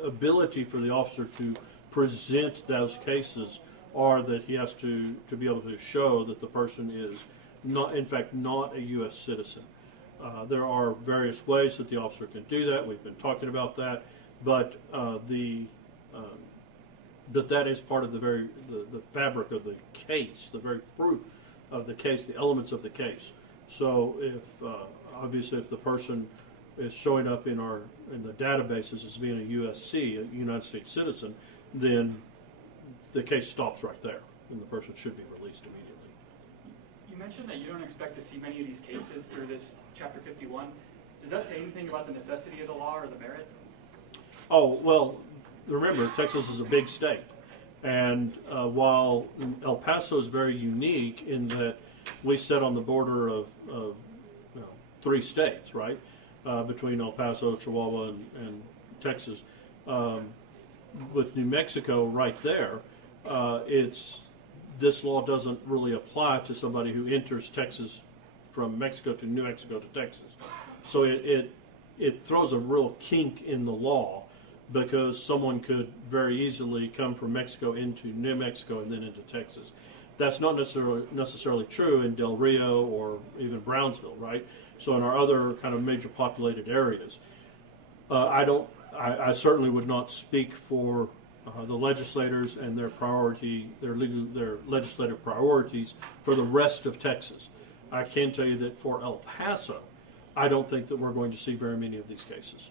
ability for the officer to present those cases are that he has to be able to show that the person is not, in fact, not a U.S. citizen. There are various ways that the officer can do that. We've been talking about that, but that is part of the fabric of the case, the very proof of the case, the elements of the case. So if obviously if the person is showing up in the databases as being a USC, a United States citizen, then the case stops right there, and the person should be released immediately. You mentioned that you don't expect to see many of these cases through this Chapter 51. Does that say anything about the necessity of the law or the merit? Oh, well, remember, Texas is a big state. And while El Paso is very unique in that we sit on the border of 3 states, right, between El Paso, Chihuahua, and Texas, with New Mexico right there, this law doesn't really apply to somebody who enters Texas from Mexico to New Mexico to Texas. So it throws a real kink in the law, because someone could very easily come from Mexico into New Mexico and then into Texas. That's not necessarily true in Del Rio or even Brownsville, right? So in our other kind of major populated areas, I certainly would not speak for the legislators and their legislative priorities for the rest of Texas. I can tell you that for El Paso, I don't think that we're going to see very many of these cases.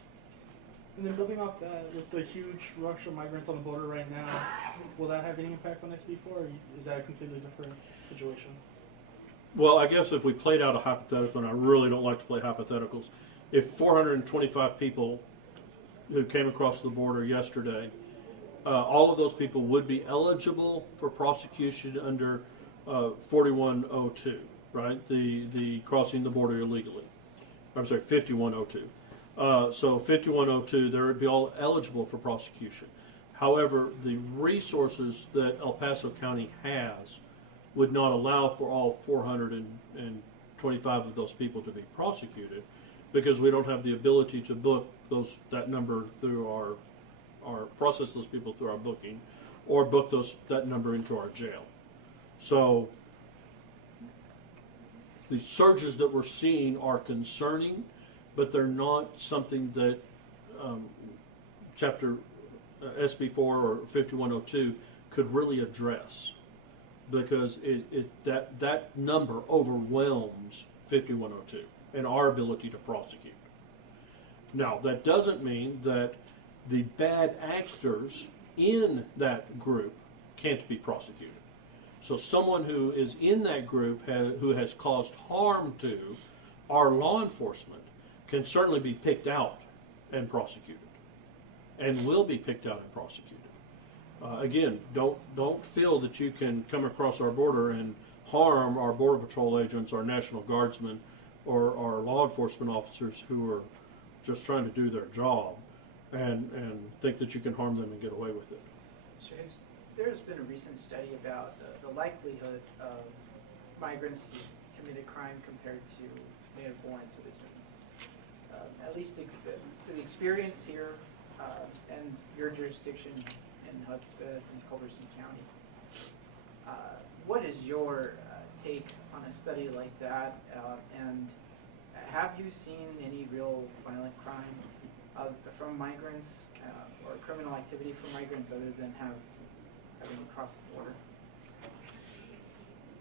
And then building off that, with the huge rush of migrants on the border right now, will that have any impact on SB4, or is that a completely different situation? Well, I guess if we played out a hypothetical, and I really don't like to play hypotheticals, if 425 people who came across the border yesterday, all of those people would be eligible for prosecution under 4102, right? The crossing the border illegally. I'm sorry, 5102. So 5102, they would be all eligible for prosecution. However, the resources that El Paso County has would not allow for all 425 of those people to be prosecuted, because we don't have the ability to book that number through our process those people through our booking, or book that number into our jail. So the surges that we're seeing are concerning, but they're not something that Chapter SB4 or 5102 could really address, because that number overwhelms 5102 and our ability to prosecute. Now, that doesn't mean that the bad actors in that group can't be prosecuted. So someone who is in that group who has caused harm to our law enforcement can certainly be picked out and prosecuted, and will be picked out and prosecuted. Again, don't feel that you can come across our border and harm our Border Patrol agents, our National Guardsmen, or our law enforcement officers who are just trying to do their job, and think that you can harm them and get away with it. So there's been a recent study about the likelihood of migrants who committed crime compared to native-born citizens. At least the experience here and your jurisdiction in Hudspeth and Culberson County. What is your take on a study like that? And have you seen any real violent crime from migrants or criminal activity for migrants other than having crossed the border?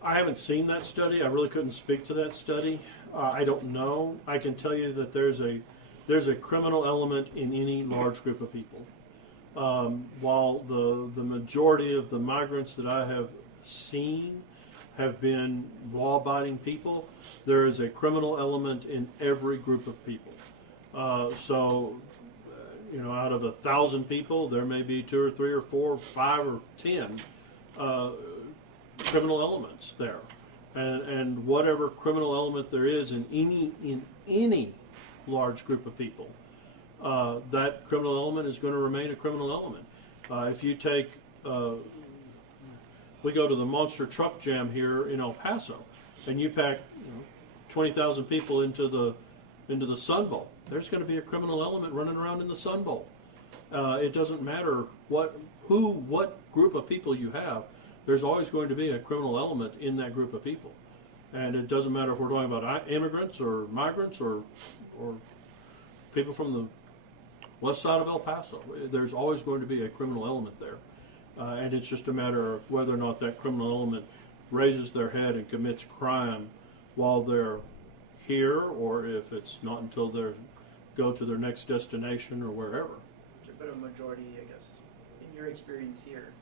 I haven't seen that study. I really couldn't speak to that study. I don't know. I can tell you that there's a criminal element in any large group of people. While the majority of the migrants that I have seen have been law-abiding people, there is a criminal element in every group of people. Out of 1,000 people, there may be 2 or 3 or 4 or 5 or 10 criminal elements there, and whatever criminal element there is in any large group of people, that criminal element is going to remain a criminal element. If you take, we go to the monster truck jam here in El Paso, and you pack 20,000 people into the Sun Bowl. There's going to be a criminal element running around in the Sun Bowl. It doesn't matter what group of people you have. There's always going to be a criminal element in that group of people, and it doesn't matter if we're talking about immigrants or migrants or people from the west side of El Paso. There's always going to be a criminal element there, and it's just a matter of whether or not that criminal element raises their head and commits crime while they're here, or if it's not until they go to their next destination or wherever. But a majority, I guess, in your experience here.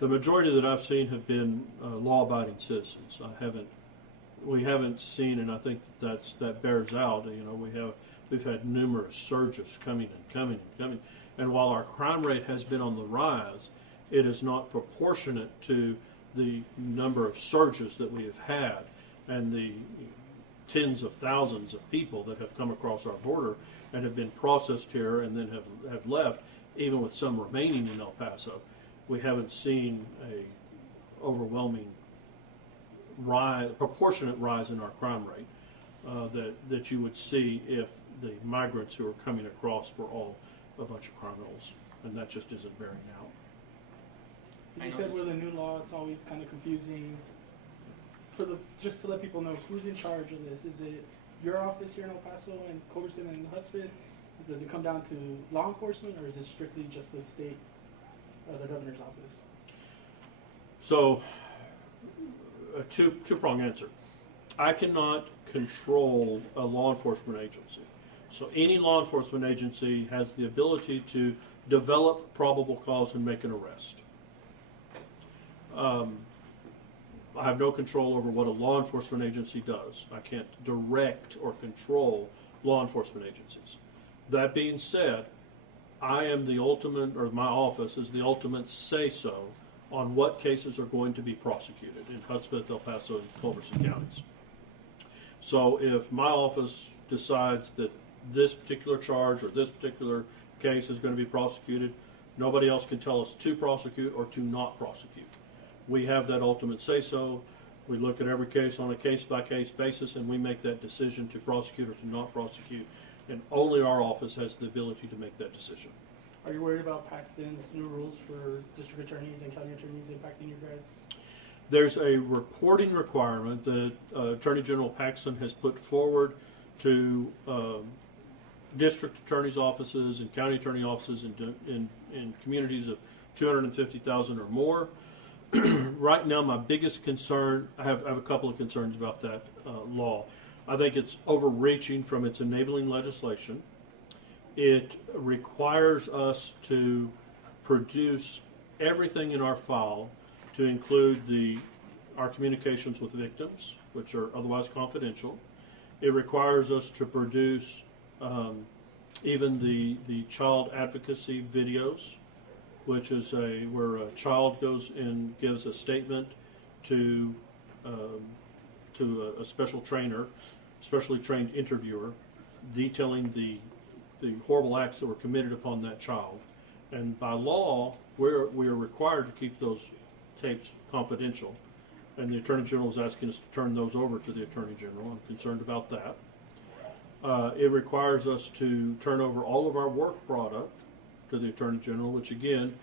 The majority that I've seen have been law-abiding citizens. We haven't seen, and I think that bears out. We've had numerous surges coming, and while our crime rate has been on the rise, it is not proportionate to the number of surges that we have had and the tens of thousands of people that have come across our border and have been processed here and then have left, even with some remaining in El Paso. We haven't seen a overwhelming proportionate rise in our crime rate that you would see if the migrants who are coming across were all a bunch of criminals, and that just isn't bearing out. You said with the new law, it's always kind of confusing. Just to let people know, who's in charge of this? Is it your office here in El Paso and Culberson and Hudspeth? Does it come down to law enforcement, or is it strictly just the state, the governor's office? So, a two-prong answer. I cannot control a law enforcement agency. So any law enforcement agency has the ability to develop probable cause and make an arrest. I have no control over what a law enforcement agency does. I can't direct or control law enforcement agencies. That being said, I am the ultimate, or my office is the ultimate say-so on what cases are going to be prosecuted in Hudspeth, El Paso, and Culberson counties. So if my office decides that this particular charge or this particular case is going to be prosecuted, nobody else can tell us to prosecute or to not prosecute. We have that ultimate say-so. We look at every case on a case-by-case basis, and we make that decision to prosecute or to not prosecute, and only our office has the ability to make that decision. Are you worried about Paxton's new rules for district attorneys and county attorneys impacting you guys? There's a reporting requirement that Attorney General Paxton has put forward to district attorneys' offices and county attorney offices in communities of 250,000 or more. Right now, my biggest concern, I have a couple of concerns about that law. I think it's overreaching from its enabling legislation. It requires us to produce everything in our file to include our communications with victims, which are otherwise confidential. It requires us to produce even the child advocacy videos, which is where a child goes and gives a statement to a special trainer, specially trained interviewer, detailing the horrible acts that were committed upon that child. And by law, we are required to keep those tapes confidential. And the Attorney General is asking us to turn those over to the Attorney General. I'm concerned about that. It requires us to turn over all of our work product to the Attorney General, which again,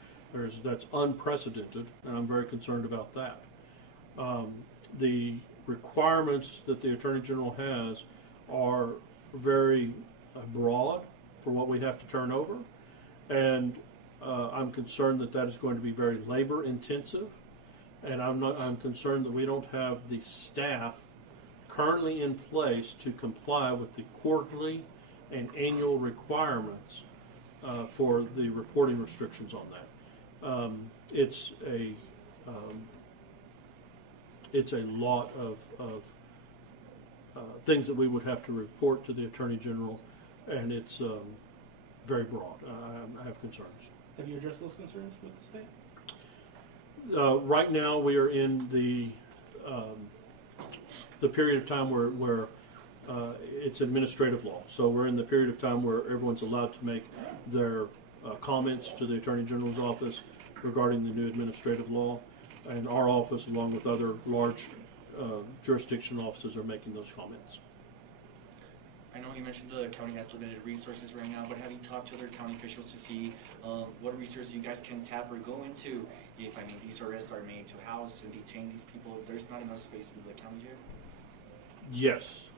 that's unprecedented, and I'm very concerned about that. The requirements that the Attorney General has are very broad for what we have to turn over, and I'm concerned that that is going to be very labor intensive, and I'm concerned that we don't have the staff currently in place to comply with the quarterly and annual requirements for the reporting restrictions on that. It's a lot of things that we would have to report to the Attorney General, and it's very broad. I have concerns. Have you addressed those concerns with the state? Right now, we are in the period of time where it's administrative law. So we're in the period of time where everyone's allowed to make their comments to the Attorney General's office regarding the new administrative law, and our office, along with other large jurisdiction offices, are making those comments. I know you mentioned the county has limited resources right now, but have you talked to other county officials to see what resources you guys can tap or go into if, these arrests are made to house and detain these people? There's not enough space in the county here? Yes.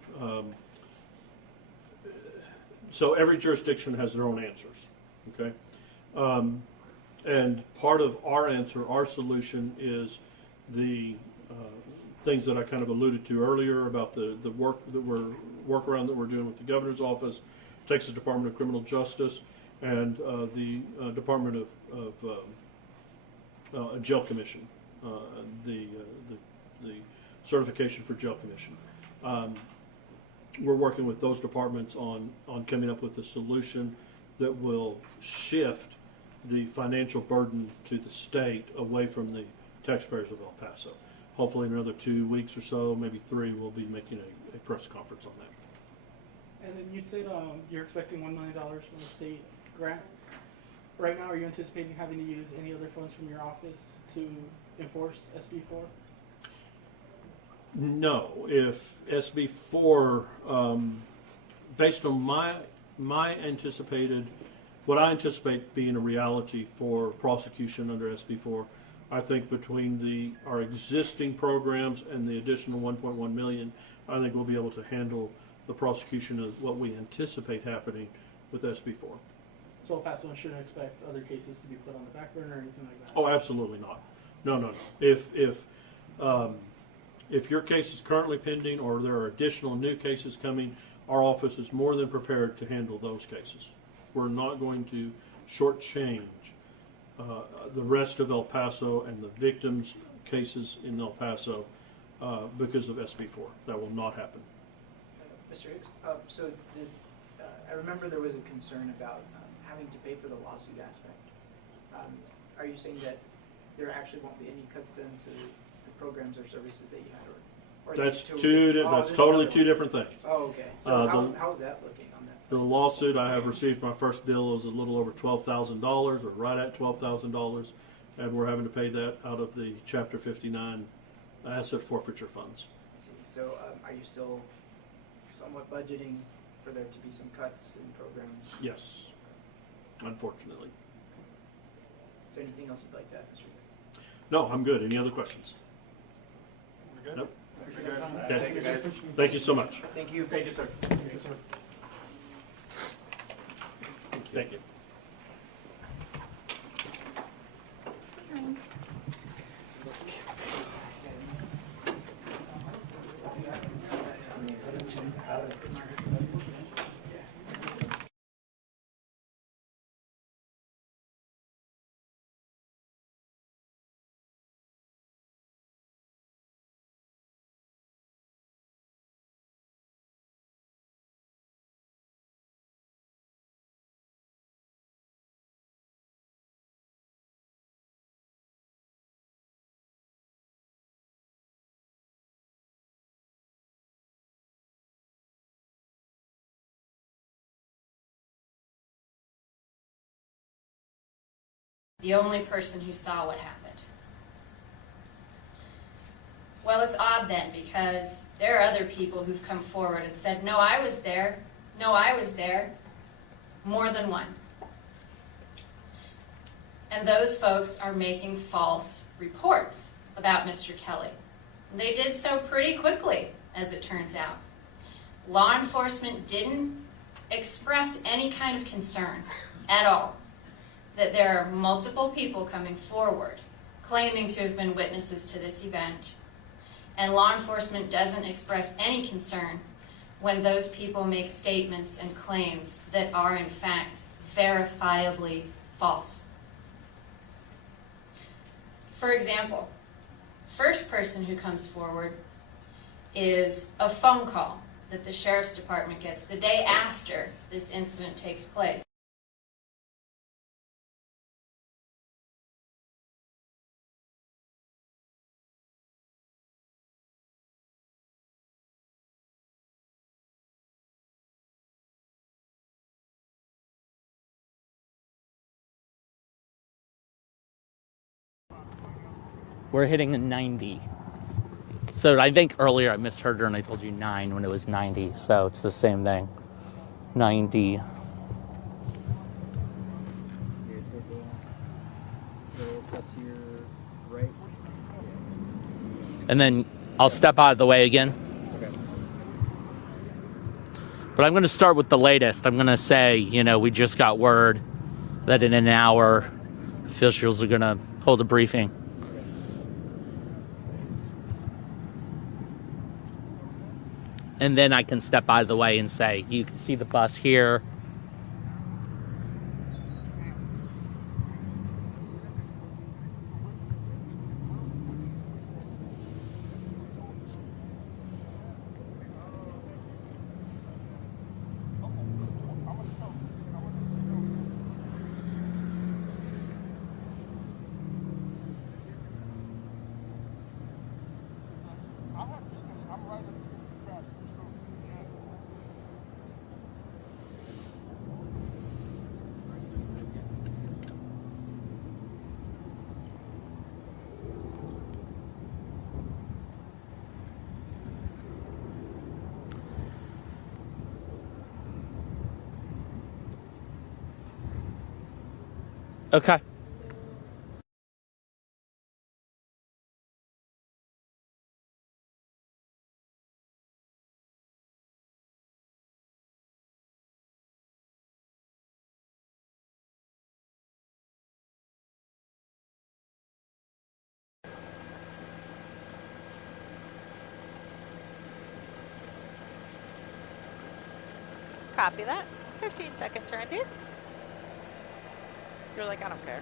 So every jurisdiction has their own answers, okay? And part of our answer, our solution, is the things that I kind of alluded to earlier about the workaround that we're doing with the governor's office, Texas Department of Criminal Justice, and the Department of Jail Commission, the certification for jail commission. We're working with those departments on coming up with a solution that will shift the financial burden to the state away from the taxpayers of El Paso. Hopefully in another 2 weeks or so, maybe 3, we'll be making a press conference on that. And then you said you're expecting $1 million from the state grant. Right now, are you anticipating having to use any other funds from your office to enforce SB 4? No. If SB 4, based on my anticipated, what I anticipate being a reality for prosecution under SB 4, I think between our existing programs and the additional 1.1 million, I think we'll be able to handle the prosecution of what we anticipate happening with SB 4. So El Paso shouldn't expect other cases to be put on the back burner or anything like that? Oh, absolutely not. No. If your case is currently pending or there are additional new cases coming, our office is more than prepared to handle those cases. We're not going to shortchange the rest of El Paso and the victims' cases in El Paso because of SB 4. That will not happen. Mr. Hicks, I remember there was a concern about having to pay for the lawsuit aspect. Are you saying that there actually won't be any cuts then to the programs or services that you had? Or That's totally two different things. Oh, okay. So how's that looking on that? The lawsuit, I have received my first bill, was a little over $12,000, or right at $12,000, and we're having to pay that out of the Chapter 59 asset forfeiture funds. I see. So are you still somewhat budgeting for there to be some cuts in programs? Yes, unfortunately. Is there anything else you'd like to add, Mr. Hicks? No, I'm good. Any other questions? We're good? Nope. Okay. Okay. Thank you so much. Thank you. Thank you, sir. Thank you. The only person who saw what happened. Well, it's odd then, because there are other people who've come forward and said, no, I was there. No, I was there. More than one. And those folks are making false reports about Mr. Kelly. They did so pretty quickly, as it turns out. Law enforcement didn't express any kind of concern at all. that there are multiple people coming forward claiming to have been witnesses to this event, and law enforcement doesn't express any concern when those people make statements and claims that are in fact verifiably false. For example, first person who comes forward is a phone call that the sheriff's department gets the day after this incident takes place. We're hitting a 90. So I think earlier I misheard her and I told you 9 when it was 90. So it's the same thing. 90. And then I'll step out of the way again. But I'm going to start with the latest. I'm going to say, you know, we just got word that in an hour officials are going to hold a briefing. And then I can step out of the way and say, you can see the bus here. Okay. Copy that. 15 seconds, Randy. You're like, I don't care.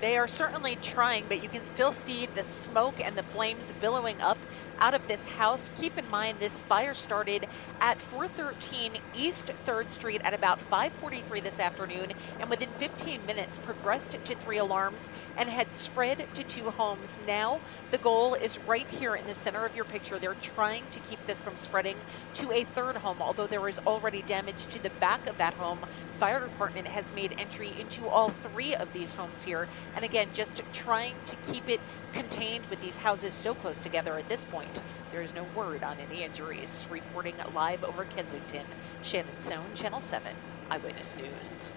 They are certainly trying, but you can still see the smoke and the flames billowing up out of this house. Keep in mind, this fire started at 413 East 3rd Street at about 5:43 this afternoon, and within 15 minutes progressed to 3 alarms and had spread to 2 homes. Now, the goal is right here in the center of your picture. They're trying to keep this from spreading to a 3rd home, although there is already damage to the back of that home. Fire department has made entry into all 3 of these homes here. And again, just trying to keep it contained with these houses so close together at this point. There is no word on any injuries. Reporting live over Kensington, Shannon Sohn, Channel 7, Eyewitness News.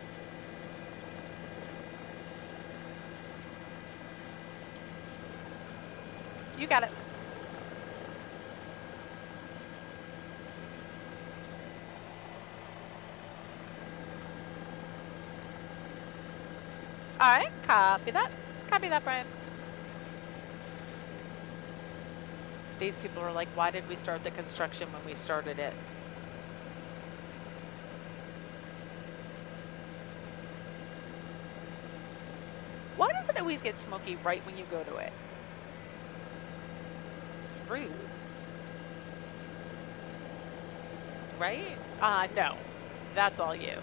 You got it. All right, copy that. Copy that, Brian. These people are like, why did we start the construction when we started it? Why does it always get smoky right when you go to it? It's rude. Right? No. That's all you.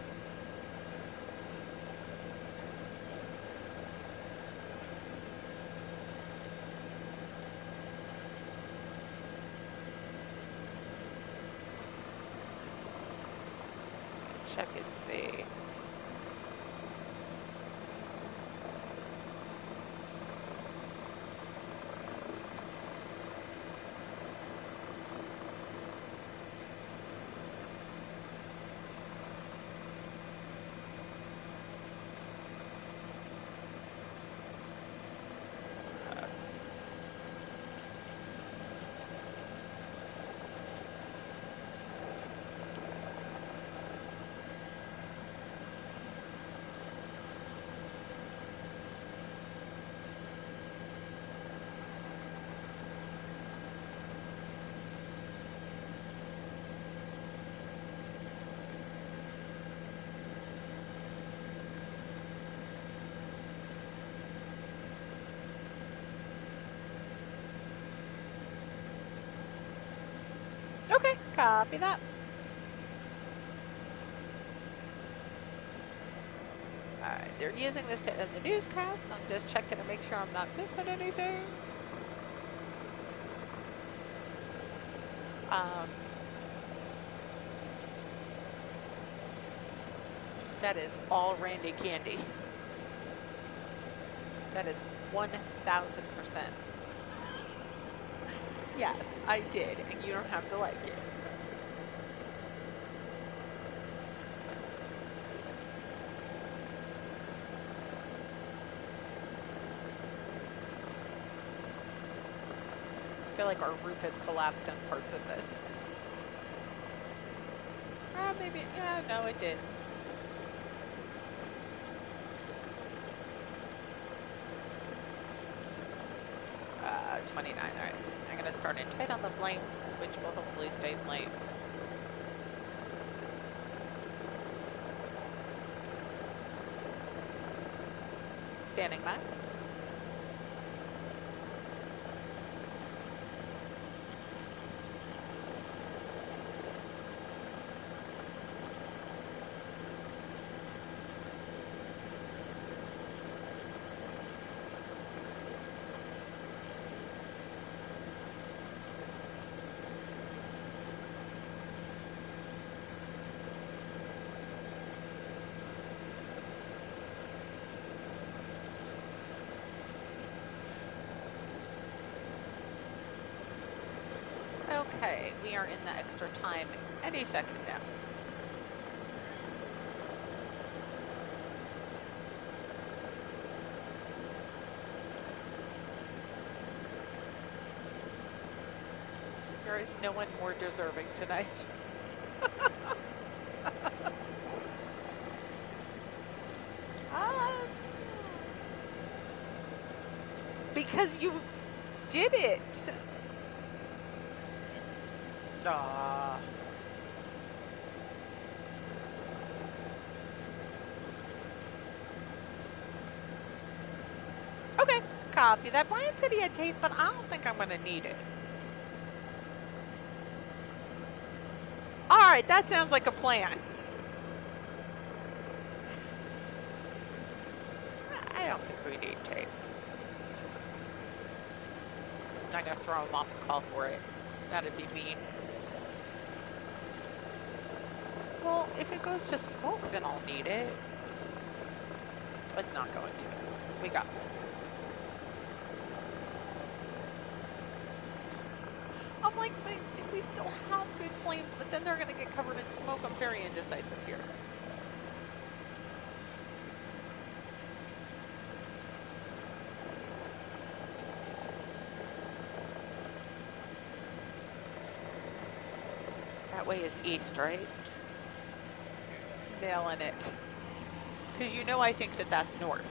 Check and see. Okay, copy that. Alright, they're using this to end the newscast. I'm just checking to make sure I'm not missing anything. That is all Randy candy. That is 1,000%. Yes, I did, and you don't have to like it. I feel like our roof has collapsed in parts of this. Maybe, yeah, no, it did. Uh, 29, all right. I'm gonna start in tight on the flames, which will hopefully stay flames. Standing by. Okay, we are in the extra time any second now. There is no one more deserving tonight. Because you did it. Okay, copy that. Brian said he had tape, but I don't think I'm going to need it. All right, that sounds like a plan. I don't think we need tape. I'm going to throw him off and call for it. That'd be mean. Well, if it goes to smoke, then I'll need it. It's not going to. We got this. I'm like, but we still have good flames, but then they're going to get covered in smoke. I'm very indecisive here. That way is east, right? Nailing it. Because you know I think that that's north.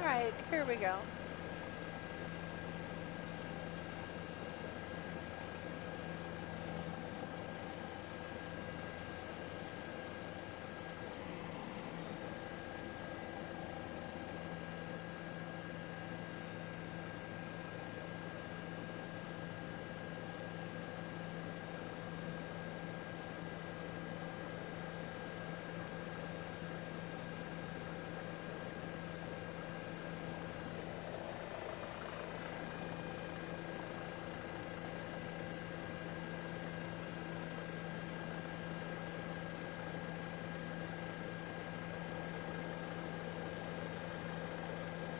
Alright, here we go.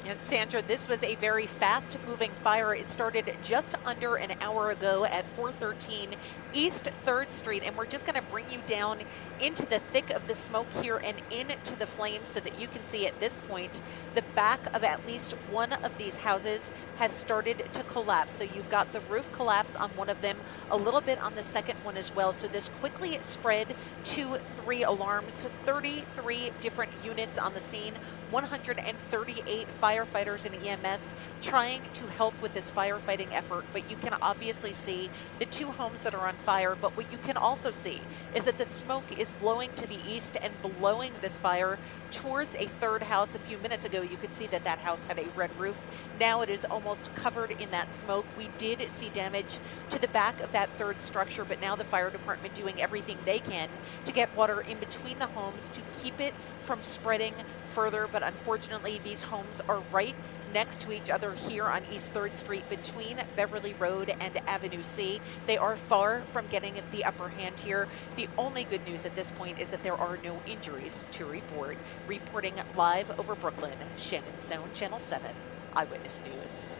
And Sandra, this was a very fast-moving fire. It started just under an hour ago at 413 East 3rd Street, and we're just going to bring you down into the thick of the smoke here and into the flames so that you can see at this point the back of at least one of these houses has started to collapse. So you've got the roof collapse on one of them, a little bit on the second one as well. So this quickly spread to 3 alarms, 33 different units on the scene, 138 firefighters and EMS trying to help with this firefighting effort. But you can obviously see the 2 homes that are on fire. But what you can also see is that the smoke is blowing to the east and blowing this fire towards a 3rd house. A few minutes ago, you could see that that house had a red roof. Now it is almost covered in that smoke. We did see damage to the back of that 3rd structure, but now the fire department doing everything they can to get water in between the homes to keep it from spreading further. But unfortunately, these homes are right next to each other here on East 3rd Street between Beverly Road and Avenue C. They are far from getting the upper hand here. The only good news at this point is that there are no injuries to report. Reporting live over Brooklyn, Shannon Stone, Channel 7, Eyewitness News.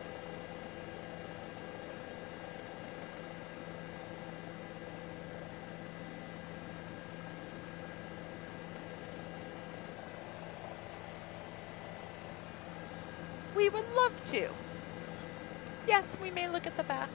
We would love to. Yes, we may look at the back.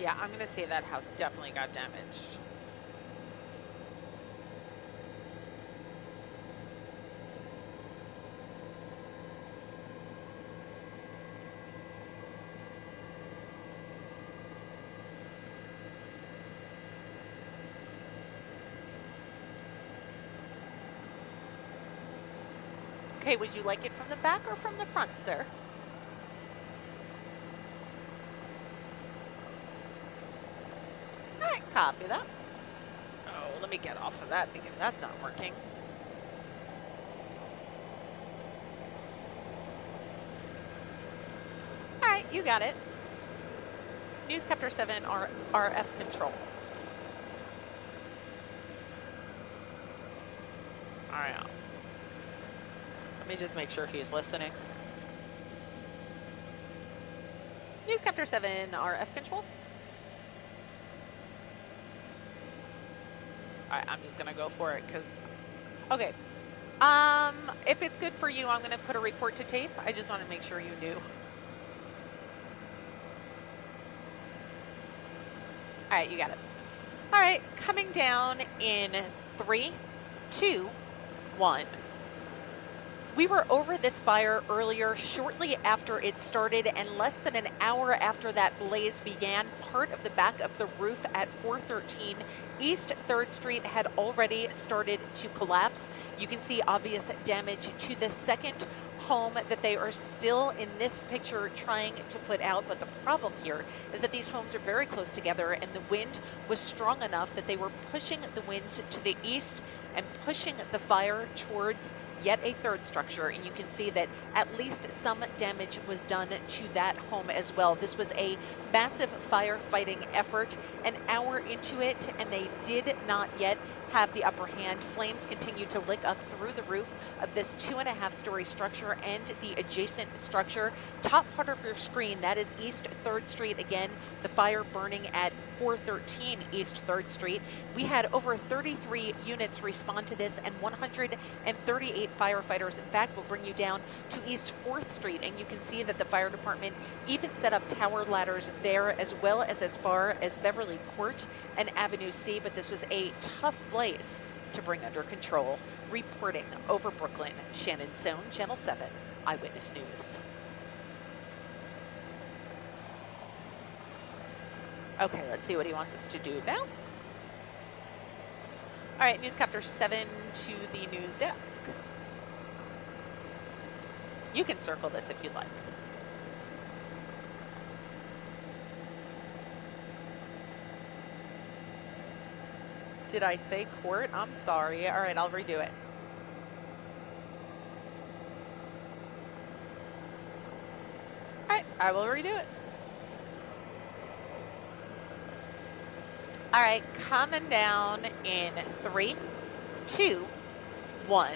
Yeah, I'm going to say that house definitely got damaged. Okay, would you like it from the back or from the front, sir? Copy that. Oh, let me get off of that because that's not working. All right, you got it. Newscapter 7 RF control. All right. Let me just make sure he's listening. Newscapter 7 RF control. I'm just gonna go for it because, okay. If it's good for you, I'm gonna put a report to tape. I just want to make sure you knew. All right, you got it. All right, coming down in 3, 2, 1. We were over this fire earlier, shortly after it started, and less than an hour after that blaze began, part of the back of the roof at 413 East 3rd Street had already started to collapse. You can see obvious damage to the second home that they are still in this picture trying to put out. But the problem here is that these homes are very close together, and the wind was strong enough that they were pushing the winds to the east and pushing the fire towards yet a 3rd structure, and you can see that at least some damage was done to that home as well. This was a massive firefighting effort, an hour into it, and they did not yet have the upper hand. Flames continue to lick up through the roof of this 2.5-story structure and the adjacent structure. Top part of your screen, that is East 3rd Street. Again, the fire burning at 413 East 3rd Street. We had over 33 units respond to this and 138 firefighters. In fact, we'll bring you down to East 4th Street, and you can see that the fire department even set up tower ladders there, as well as far as Beverly Court and Avenue C. But this was a tough blaze to bring under control. Reporting over Brooklyn, Shannon Stone, Channel 7, Eyewitness News. Okay, let's see what he wants us to do now. All right, newscapter 7 to the news desk. You can circle this if you'd like. Did I say court? I'm sorry. All right, I'll redo it. All right, I will redo it. All right, coming down in 3, 2, 1.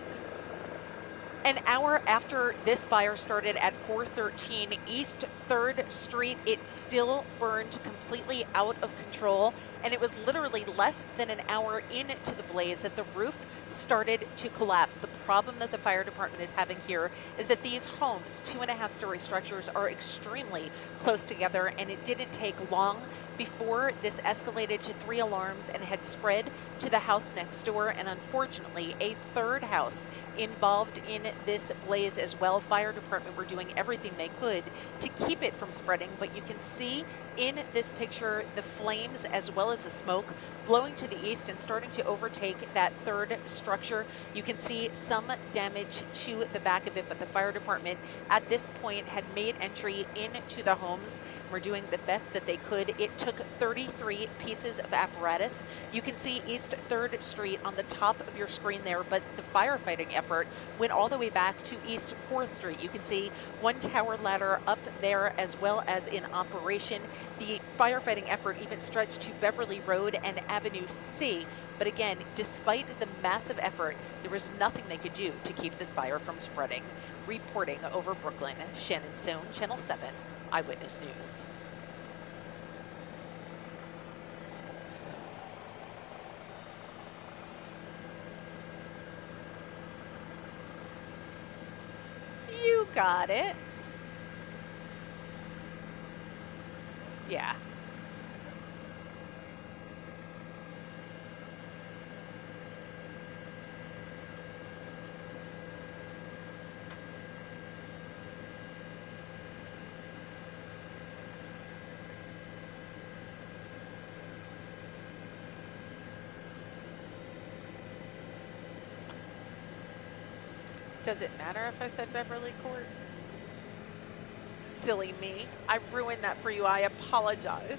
An hour after this fire started at 413 East 3rd Street, it still burned completely out of control, and it was literally less than an hour into the blaze that the roof started to collapse. The problem that the fire department is having here is that these homes, 2.5-story structures, are extremely close together, and it didn't take long before this escalated to 3 alarms and had spread to the house next door, and unfortunately a third house involved in this blaze as well. Fire department were doing everything they could to keep it from spreading, but you can see in this picture the flames as well as the smoke blowing to the east and starting to overtake that third structure. You can see some damage to the back of it, but the fire department at this point had made entry into the homes. We're doing the best that they could. It took 33 pieces of apparatus. You can see East 3rd Street on the top of your screen there, but the firefighting effort went all the way back to East 4th Street. You can see one tower ladder up there as well as in operation. The firefighting effort even stretched to Beverly Road and Avenue C. But again, despite the massive effort, there was nothing they could do to keep this fire from spreading. Reporting over Brooklyn, Shannon Sohn, Channel 7, Eyewitness News. You got it. Yeah. Does it matter if I said Beverly Court? Silly me. I ruined that for you. I apologize.